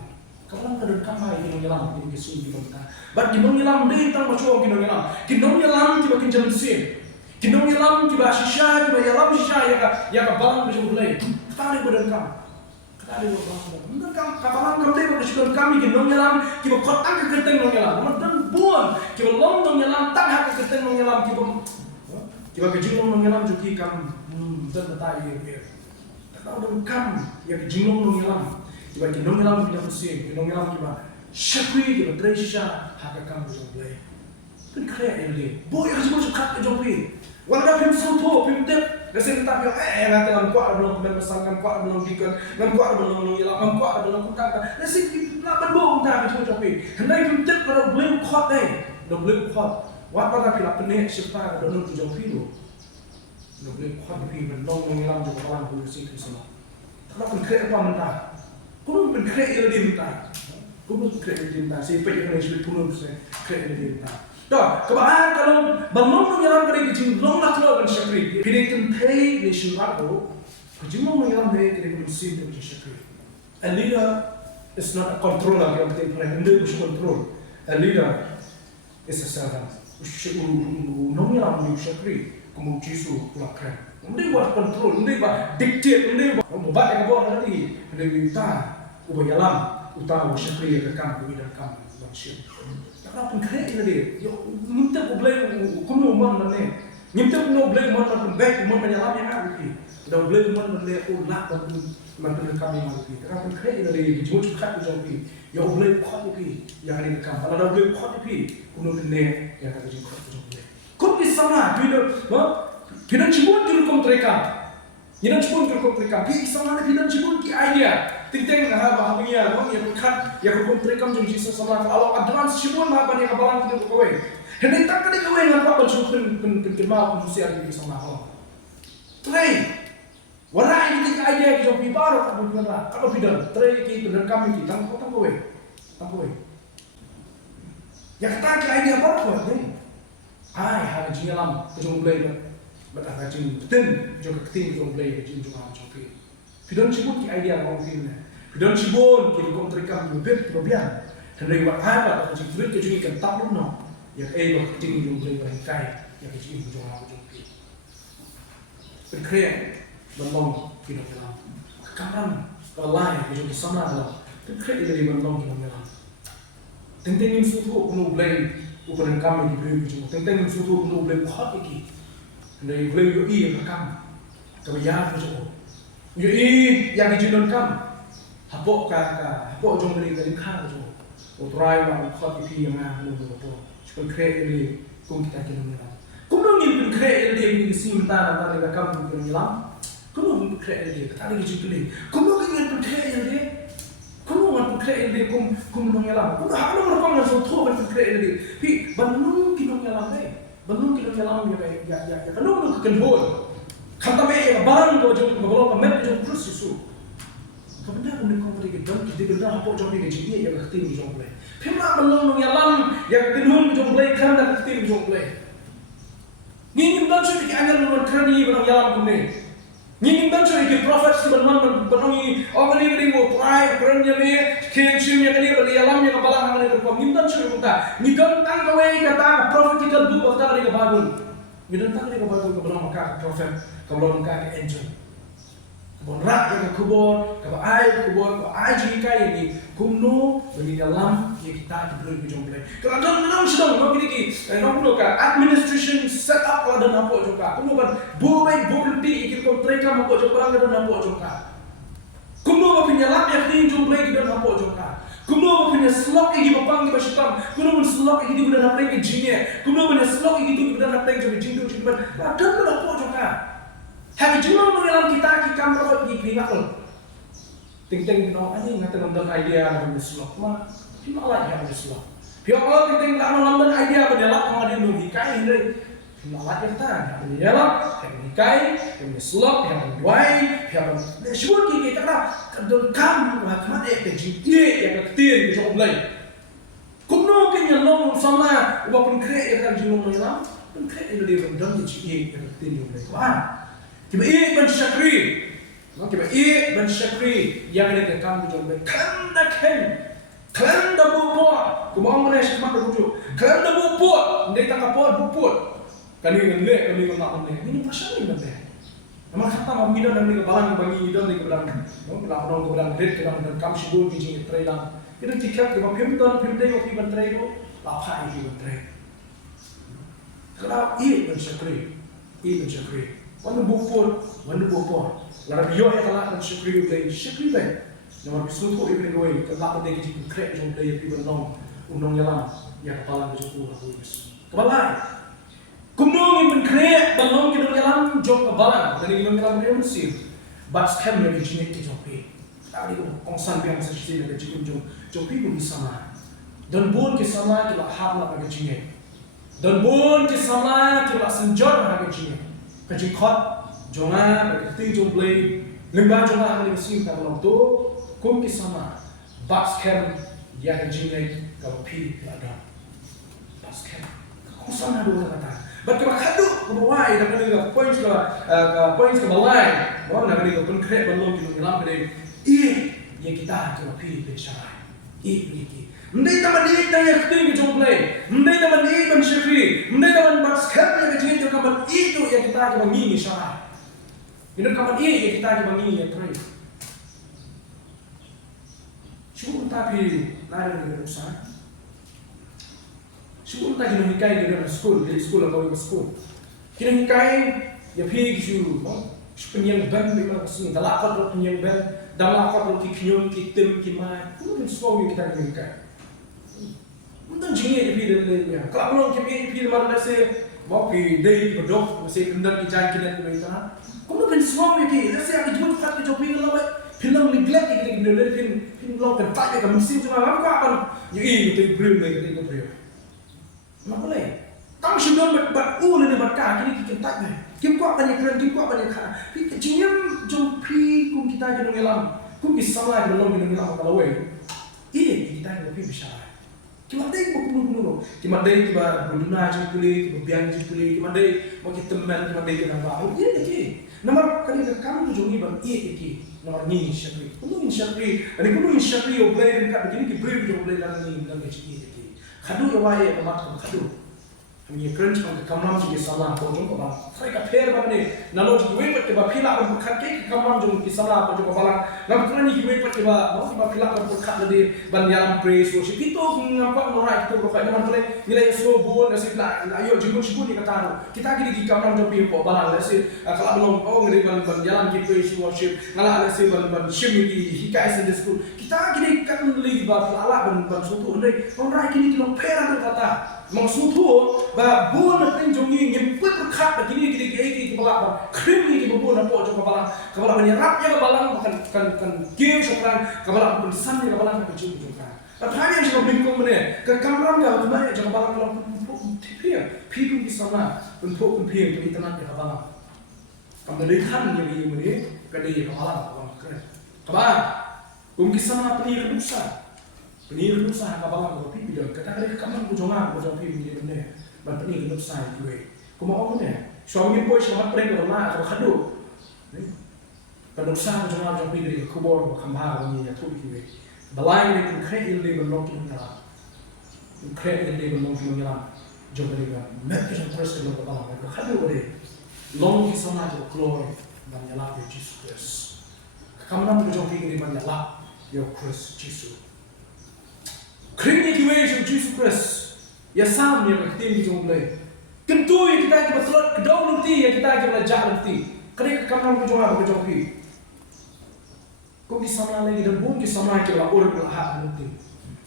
Kalau kita kamai kinong nyelam ini kesun di mana? But kinong nyelam deh tang macam kinong nyelam tiba kinjam mesin, kinong nyelam tiba shisha tiba nyelam shisha ya ka balang macam boleh. Kita badan balang. Mungkin kapalan kami berkesukaan kami kinong nyelam tiba kotak ke keteng nong nyelam, mungkin buan tiba long nong nyelam tak hak ke keteng nong nyelam tiba kejulung nong nyelam juga kam dan betai ya. Kita badan kam ya kejulung nong nyelam. Tiba kinong nyelam kita pusing, kinong nyelam kita syakri kita terisha hakakam jomblay. Kan kaya ini, boy aku cuma suka jomblay. Walau film soto, film tep, kasi kita bilang nanti ngan kuat belum berpesan, ngan kuat belum dikan, ngan kuat belum nyelam, ngan kuat belum kutaka. Nasi lapan bohong tak cuma jomblay. Hendak film tep kalau belum kuat belum kuat. Walau kita penek siapa kalau nunggu jomblay lo, belum kuat tapi belum nyelam juga kawan boleh sih semua. Kalau kan kaya apa mentah. Kau pun create yang dia minta, saya pergi ke Malaysia pun create yang dia minta. Dah, kebanyakan kalau bangun menyelam kerja kecil, long nak keluar dari syakri. Kita tempai nation baru, kecil menyelam dari kerja mesin dari syakri. A leader is not a controller yang tempai hendak us control. A leader is a servant. Menyelam dari syakri, kemudian Yesus pulakkan. Hindi buat control, hindi buat dictate, hindi buat membuat yang buat nanti. Hindi minta ubanyalam, utama syakri ke kamu dan kamu manusia. Karena pun kaya ini dia, minta boleh kuno man mana, minta kuno boleh man man baik man menyalam yang aku ni, dah boleh man mana ulah man kami malu. Karena pun kaya ini dia, jauh cepat jauh ni, yang boleh kuat ni, yang hari kamu, kalau dah boleh kuat ni, kuno ni yang akan jauh ni. Kau bisa mana, Pidan cibun ke RUKOM mereka. Pidan cibun ke RUKOM mereka. Pi sama ada pidan cibun ke idea. tingteng na bahagya bang ya kat ya hukum trikam jung Jesus sama kalau advance shibun ma bani kabalan kita KIWEI hendak tak kali KIWEI ngapa bersyukur kema manusia di sama Allah tray warai kita idea kita baru kan benar kalau bidang tray kita kami kita tang KIWEI ya kita idea baru ni ai ha jingalam kejung blai bata kajing ten jong keting jong blai kejing jong am jong pi pidon cibut ki idea ngom pi ne pidon cibon ki kom trikam ki bet ki bian hendak buat apa kejing duit kejing ikan tak no ya lo kejing jong blai barang kai ya kejing jong am jong pi berkreat berlong ki do kelam kamam walai kejing sama lo berkreat dari berlong ki do kelam tentengin suatu kuno blai ukuran kami di beli kejing tentengin suatu kuno blai khot iki dari blai yo i rakam kebayar kejing Yui yang dijunon kam, hapok hapok jong dari kah jong, utrai wan khot pi yang ah lu tu, cukup kre ini kum kita kena nyelam. Kum dong ni kre ini yang sim ta na dari kam kena nyelam, kum dong kre ini kita lagi cukup kum dong ni kre ini, kum dong kre ini kum dong nyelam, kum dah lu orang yang soto kan kre ini, pi banung kita nyelam banung kita nyelam ya banung lu kenhol. Kata mereka barang tu jom berapa met jom terus susu. Kemudian kami kompeti kita benar apa jom ni jadi yang ketim jom play. Pernah belum mengalam yang ketim jom play kan dah ketim jom play. Ni dan sudah kita angkat kerani belum jalan kuni. Ni dan sudah kita prophet sebenarnya benoi orang ni mau try kerana ni kecil yang ni beli alam yang kebalang yang ni berkom. Ni dan sudah kita. Ni dan tang KIWEI kata prophetical book waktu ni kebagun. Ni dan tang ni kebagun kebalang maka prophet. Kabelon ka angel kabon rak ka kubon ka ai kubon ka ai ji ka ini kumno bagi dalam ye kita diberi jomble kalau dalam sedang no gini no kuno ka administration set up ala dan apa joka kuno kan bobai bolti ikir kontreka apa joka dan apa joka kuno ba pinyalam ya tin jomble dan apa joka kuno ba pinya slok igi bapang di basitam kuno mun slok igi di dan apa ke jinge kuno mun slok igi di dan apa ke jindu jindu dan apa joka Hari Jumat mengelam kita kikam profit di pinakul. Ting-ting no ani ngata nonton idea dengan slot mah. Cuma lah yang slot. Biar ting-ting tak nonton idea berjalan sama dia nugi kai ini. Cuma lah kita berjalan yang kai, yang slot, yang duai, yang semua kita kena kedon kam macam mana yang ketir di jom lain. Kuno kenya long sama ubah pun create yang jom mengelam, pun create dia berdam di yang ketir jom lain. Wah. KIWEI ban syakri yang ada kekam jombe kanda bupot kumang mana semak rujuk kanda bupot ndai tak kapot bupot kali ngelek kali ngemak ini pasal ni benda nama kata mamida dan ni kebalang bagi idon ni kebalang kelang kebalang red kelang dan kam sibul biji trailang itu tiket ke pimton pimdai opi ban trailo lapha iki ban trail kalau ban syakri Wanu buput, lara biyo ya kala dan syukri play. Nama bisu tu ibn Goy, kala pada kita krek jom play ibu unong jalan ya kepala bejuku aku bis. Kepala. Kumnong ibn krek balong kita jalan jom kepala dari ibn jalan dia mesti. Bas kem dari jinik kita play. Tadi ko kongsan biang sesuatu dari jinik jom pun sama. Dan bon kisama kita hamla bagi jinik. Dan bon kisama kita senjor bagi jinik. Kecil kot, jonga, berketing jomble, lembah jonga yang disim tak belum tu, kum kisama, baskem yang jinai kau pi ada, baskem, kau sana dulu kata, bagaimana kadu kebawai dan kena points ke bawai, bawa nak kena pun krep belum kita dalam kena, yang kita kau pi bersama, begini. Mendai taman ini yang keting jomble, mendai taman ini ban syakri, mendai taman baskem yang kecil kapan itu yang kita akan mengingi syarah. Ini kapan ini yang kita akan mengingi yang terakhir. Syukur tapi lari dari usaha. Syukur tak kita hikai dari sekolah, dari sekolah atau dari sekolah. Kita hikai ya pergi syukur, penyang ban memang sini. Dalam apa penyang ban, dalam apa kikion, kitim, kimai, itu semua yang kita akan hikai. Untuk jinge pergi dari dia. Kalau belum pergi mana nasi. Mau pergi day berdok, masih kendal ijan kita tu itu na. Kamu kan semua pergi. Nasi aku jemput kat ke jopi kalau Film neglect ini kita dari film long kan tak kan mesti cuma apa kan ini betul beri lagi kita beri nak boleh kamu sudah buat ni buat kah kini kita tak ni kita kuat banyak keren kita kuat banyak kah jinyam jom pi kum kita jadi ngelam kum kisah lah belum jadi ngelam kalau ini kita jadi bisa cuma deh buku cuma deh kita berdua aja pilih kita biang aja pilih cuma deh mau kita teman cuma deh kita bahu ini lagi nama kali kamu tu jongi bang lagi nomor ni syakri, kuno syakri, ani kuno syakri oblay dekat begini ki beri oblay dalam ni dalam HG lagi. Khadu yawai kamat khadu. Kami crunch pang kamram ji salah ko jong ko ba. Sai ka pher ba ni nalo ji we pat ke ba phila ko khat ke kamram jong ki salah ko jong ko bala. Lam krani ki we pat ke ba mo ba phila ko khat le ban yalam praise worship itu ngapa no right to ko fa naman tole nilai so bon asip la ayo jingo shibun ni kata kita ki kamram jong pi ko bala le se kala belum oh ngri ban yalam ki praise worship ngala le se ban shimi ki hikai sin school kita ki kan li ba ala ban sutu ndai on right ki lo phera kata mengsutu bah buan natin jongi nyemput berkat begini gini kepala krim ni buan apa jong kepala menyerap ya kepala kan game sekarang kepala pensan ya kepala kecil juga. Tapi yang saya bingkung mana ke kamera nggak mana jong kepala kalau tipir pipin di sana untuk pipin untuk internet ya kepala. Kamu lihat yang ini mana kedai kepala kepala mungkin sana penir besar. Penir nusa kabalang ko pipi do kata kali kamang ko jonga ko jong pipi ni bende ban penir nusa KIWEI ko mo ne suami boy sama preng ko ma ko khadu ban nusa ko jonga jong pipi ko bor ko khamba ko ni ya tu KIWEI balai ni kun kre il le ban long ki ngara kre il le ban long ki ngara jong le ga met ki jong press ko balang ko khadu ore long ki sama jo glory ban yala pe Jesus Christ kamang ko jong pipi ni ban yala yo Christ Jesus Kini KIWEI jom Jesus Christ, ya sam yang kita jom mulai. Kentu yang kita betul kedau nanti yang kita belajar nanti. Kini kamar jom apa jom pi. Kau kisah lagi dan bung kisah lagi lah orang berhak nanti.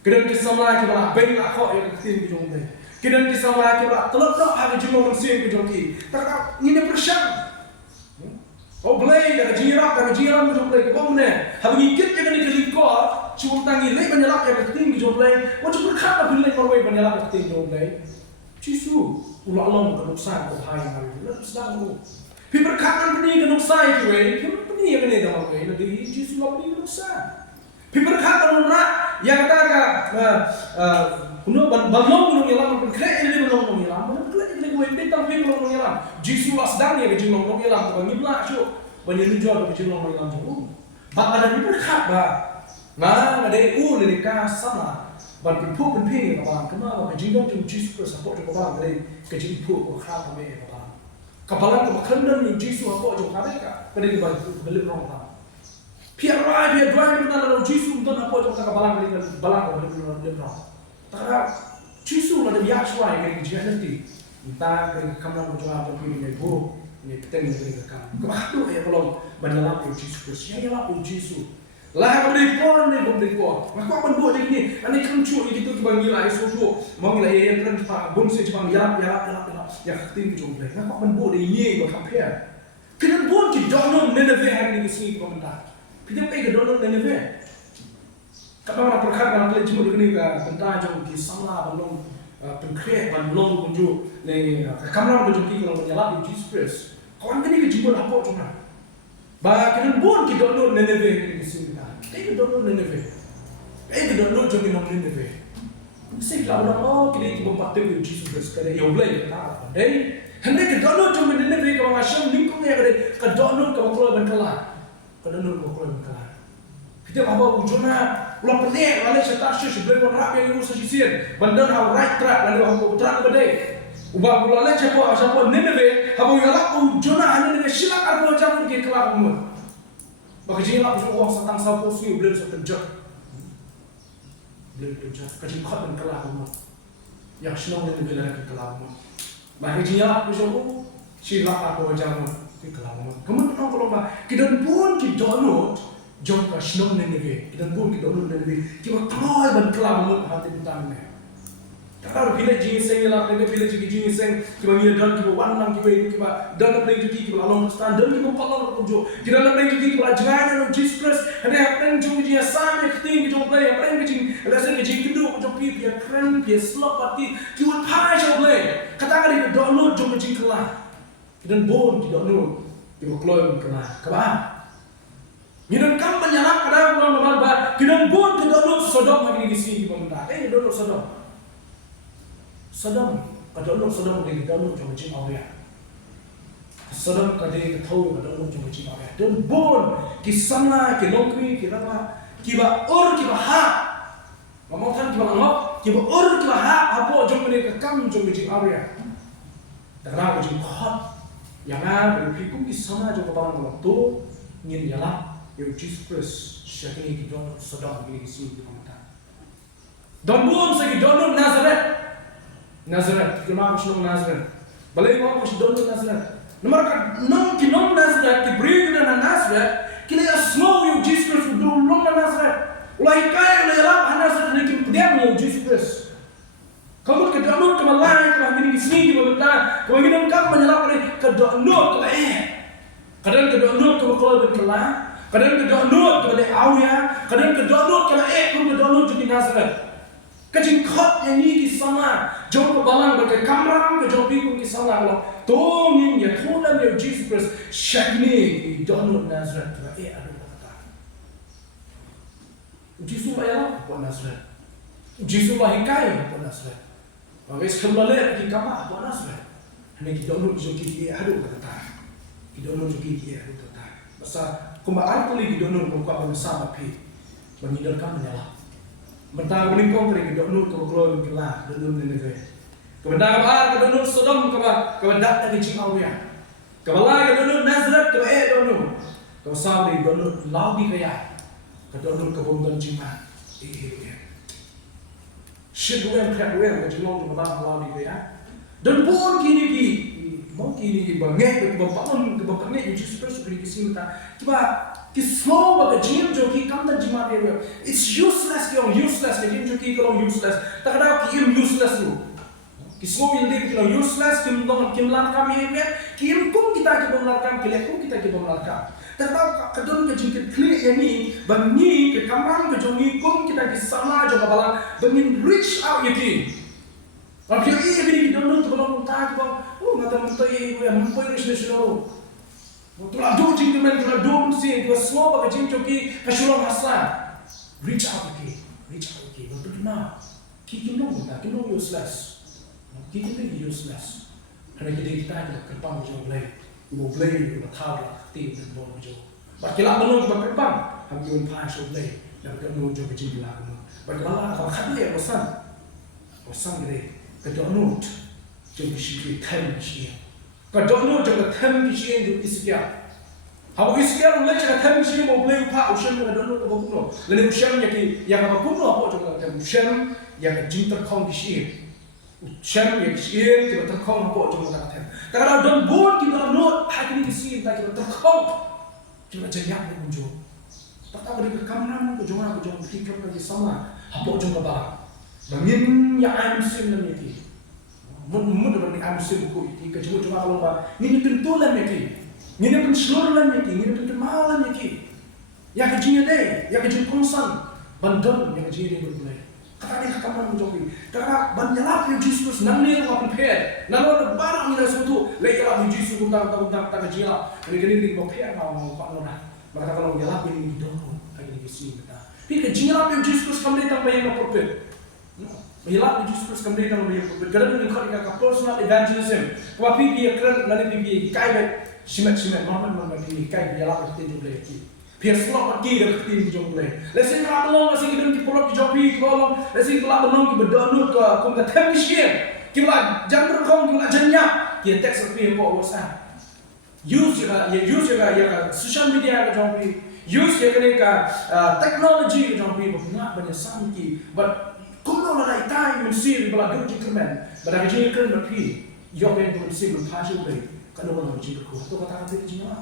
Kini kisah lagi lah bayi lah kau yang kita jom mulai. Kini kisah lagi lah telur tak ada jom manusia jom pi. Tak ini persiang. Oh boleh kalau jiran jom mulai kau mana? Habis ikut yang ni kelingkor. Cuma tangi lek menyalap yang keting di jombelai, macam berkat apa lek korway menyalap keting jombelai. Cisu, ulah long kenuksan kau hai hari, nak sedang tu. Pi berkatan peni kenuksai KIWEI, peni yang ni dah makai, nanti cisu lah peni kenuksan. Pi berkatan orang yang kata kuno balong kuno nyelam, kerja ini balong nyelam, mana kerja ini KIWEI bintang pi balong nyelam. Cisu lah sedang ni kerja balong nyelam, tu ngibla cuk, banyak lujuan kerja balong nyelam tu. Bapak dah berkat bah. Nah, ada ni SAMLA, ban pun penting kawan. Kenapa? Kejian tu Jesus Christ apa tu kawan? Dari kejian pun berkat kami kawan. Kapalan tu makan ni Jesus apa tu kawan? Kadang kita beli orang kawan. Piara dia dua ni kita lalu Jesus tu apa tu kapalan beli balang beli orang. Tapi Jesus ada biasa yang kejian nanti. Entah kamu nak jual apa pun ni bu, ni penting ni kamu. Kemana tu ya kalau banyak Jesus Christ, ya lah Jesus. Lah beri por ni beri por. Maka apa buat lagi ni? Ani kencur itu kita gila esok mau gila yang keren cepat. Bun saya cepat yalap. Ya keting kita boleh. Maka apa buat ini buat compare. Kita buat kita download Nineveh hari ni sini komentar. Kita pergi download Nineveh. Kata orang perkara kalau kita cuma begini ke komentar jom kita SAMLA belum pengkreat belum kunjung ni kamera belum kita kalau menyalap di Jesus Christ. Kawan ini kita cuma apa cuma. Bah kita buat kita download Nineveh di sini. Kita download Nineveh. Kita download jom minum Nineveh. Saya kalau kita membuat dengan Jesus Christ kerana ia boleh kata. Hendak kita download jom Nineveh kalau macam lingkung yang ada kita download kalau keluar berkelan. Kita download kalau keluar berkelan. Kita apa wujudnya ulah pelik lalu setasih sebelum orang yang urus sisir. Bandar hau right track lalu hau track berdeh. Ubah ulah lalu siapa Nineveh hau yang wujudnya hanya dengan silap arbo jamu ke kelar umur. Bagi jinak orang setang sapu sui belum sepenjat, kecil kat dan kelah umur, yang senang dan bila lagi kelah umur. Bagi jinak orang silap aku jamu ke kelah umur. Kemudian kalau kita pun kita download, jom ke senang dan lagi, kita pun kita download dan lagi, kita keluar dan kelah umur hati kita ni. Kalau pilih jenis yang lah, pilih jenis yang kita ni dan kita warna kita dan apa yang kita along stand dan kita patah untuk kita apa yang kita jangan dan Jesus ada apa yang kita sama kita kita play apa yang kita lesson kita dulu kita pilih keren pilih slot party kita pay kita play katakan kita download kita kelah kita bon kita download kita keluar kelah kabar kita kan menyalak kadang orang normal bah kita bon kita download sodom lagi di sini kita minta download Sodom, kadang Sodom dia download cuma cing awalnya. Sodom kadang tahu download cuma cing awalnya. Dan bon, kisana, kinongkri, kirapa, kiba kita ha. Ngomong kan kiba ngomong, kiba kita ha. Apa cuma dia kekam cuma cing awalnya. Darah cing hot. Yang ada berfikir kisana cuma barang waktu ingin jalan. Yang Jesus syakini kita download Sodom ini sini di mana. Dan bon saya download Nazareth, kita mahu show Nazareth. Balai mahu kita download Nazareth. Nomor kita Nazareth, kita beri kita Nazareth. Kita semua yang Jesus Kristus dulu long Nazareth. Ulai kaya ulai lap Nazareth ni kita diam yang Jesus Kristus. Kamu kita download ke malai, kita ini sini kita berita. Kamu ini kamu menyalap ni kita download ke kadang kita download ke kalau berkelah. Kadang kita download ke balai awya. Kadang kita download ke kita download jadi Nazareth. Kajing khot yang ni kisana, jom kebalang berkai kamera ke jom pikun kisana kalau tongin ya tholam ya Jesus Christ syakni download Nazareth tu ada kata. Jesus lah apa Nazareth? Jesus lah hikai apa Nazareth? Bagi sekembali kita kama apa Nazareth? Hanya kita download joki ada kata. Kita download joki ada kata. Masa kumbaan kali kita download muka bersama pi, mengidarkan menyala. Mentang meningkong kering download ke keluar kelah download ni ke. Kemudian apa? Download Sodom kemudian dari Cingawia. Kemudian download Nazareth download. Kemudian download Laudi kaya. Download ke Bumdan Cingma. Shidwem Khatwem ke Cingong kemudian Laudi kaya. Dan pun kini mungkin banget ke bapak Jesus Kristus beri kesimta. Kiba kislow baga jim joki kamta jima dia. It's useless useless ke jim joki kalau useless. Tak ada kim useless tu. Kislow yang dia kalau useless kim dong kim langkam ini kim kum kita bonglarkan kum kita bonglarkan. Tak ada kadon ke jim klik yang ni bangi ke kamram ke jongi kum kita sama jo balang bangin reach out yaki. Tapi ini download tu kalau tak bang, ngata muntah ini yang mumpoi resolusi. Betul lah dua jing teman kita dua mesti dua semua bagai jing joki kesulang hasa. Reach out lagi. Betul mana? Kita no useless. Kita useless. Hanya kita ada kerpang jauh lagi. Ibu beli, ibu tahu lah, tim dan bom jauh. Bakilah belum ibu kerpang, kami pun pas jauh lagi. Dan kita no jauh jing bilang. Bakilah kalau kadu ya bosan gede. Kadang jadi sikit time sikit. Kadang jadi time sikit itu iskya. Habu iskya mulai jadi time sikit mau beli apa usian kadang tu apa kuno. Lalu usian yang apa kuno apa juga time usian yang jinter kong sikit. Usian yang sikit kita terkong apa juga time. Kadang dan buat kita not hari ini sikit kita terkong. Kita jaya menunjuk. Tak tahu di kamera tu jangan fikir lagi sama. Apa juga bah. Bangin yang amsim dalam itu, mudah bangin amsim ku itu kecuma kalau bah, ini tentu dalam itu, ini pun seluruh dalam itu, ini pun mahal dalam itu, yang kecilnya deh, yang kecil konsan, bandar yang kecil ini berbulai. Kata dia katakan menjadi, karena banyak yang Jesus namanya apa prepare, nalar barang ini sesuatu, lagi lah Jesus tentang kecil, ini prepare mau pak nona, maka kalau gelap ini didorong, lagi kesini kita. Tapi kecil yang Jesus kembali tanpa yang prepare. Hilap Jesus Kristus kembali dalam hidup. Kadang kadang kita personal evangelism. Wapi dia keren, nanti dia KIWEI simet normal dia KIWEI dia lapar kita juga lagi. Dia slot lagi dah kita juga lagi. Lepas kita belum masih kita di pulau di Jopi kalau lepas kita belum kita berdownload ke kita tempat kita jangan berkom kita jenya kita teks apa yang kau usaha. Use juga social media ke Jopi. Use juga teknologi ke Jopi. Banyak samki, but kuno malai tai mesti bela duk jikmen pada jikmen berpi yo ben mesti berpaju lagi kalau orang jikku tu kata kata jikmen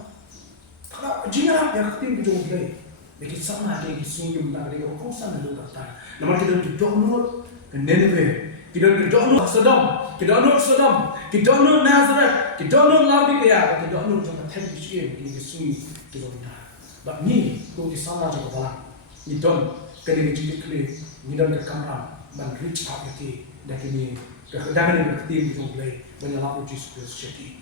kalau jikmen yang ketim jong lagi bagi sama lagi sini benda lagi kau sana dulu kata nama kita download ke Nineveh Kita kedok Sodom, kedok Sodom, kedok Nazareth, kedok Laodikia, kedok jangka tempat sih ini kesui kedok dah. But ni kau di sama juga balang. Ni don kena dijilid kali, ni don kekamran, man reach out lagi, dah kini kehidangan yang ketim di jumlah menyelamat Yesus Kristus jadi.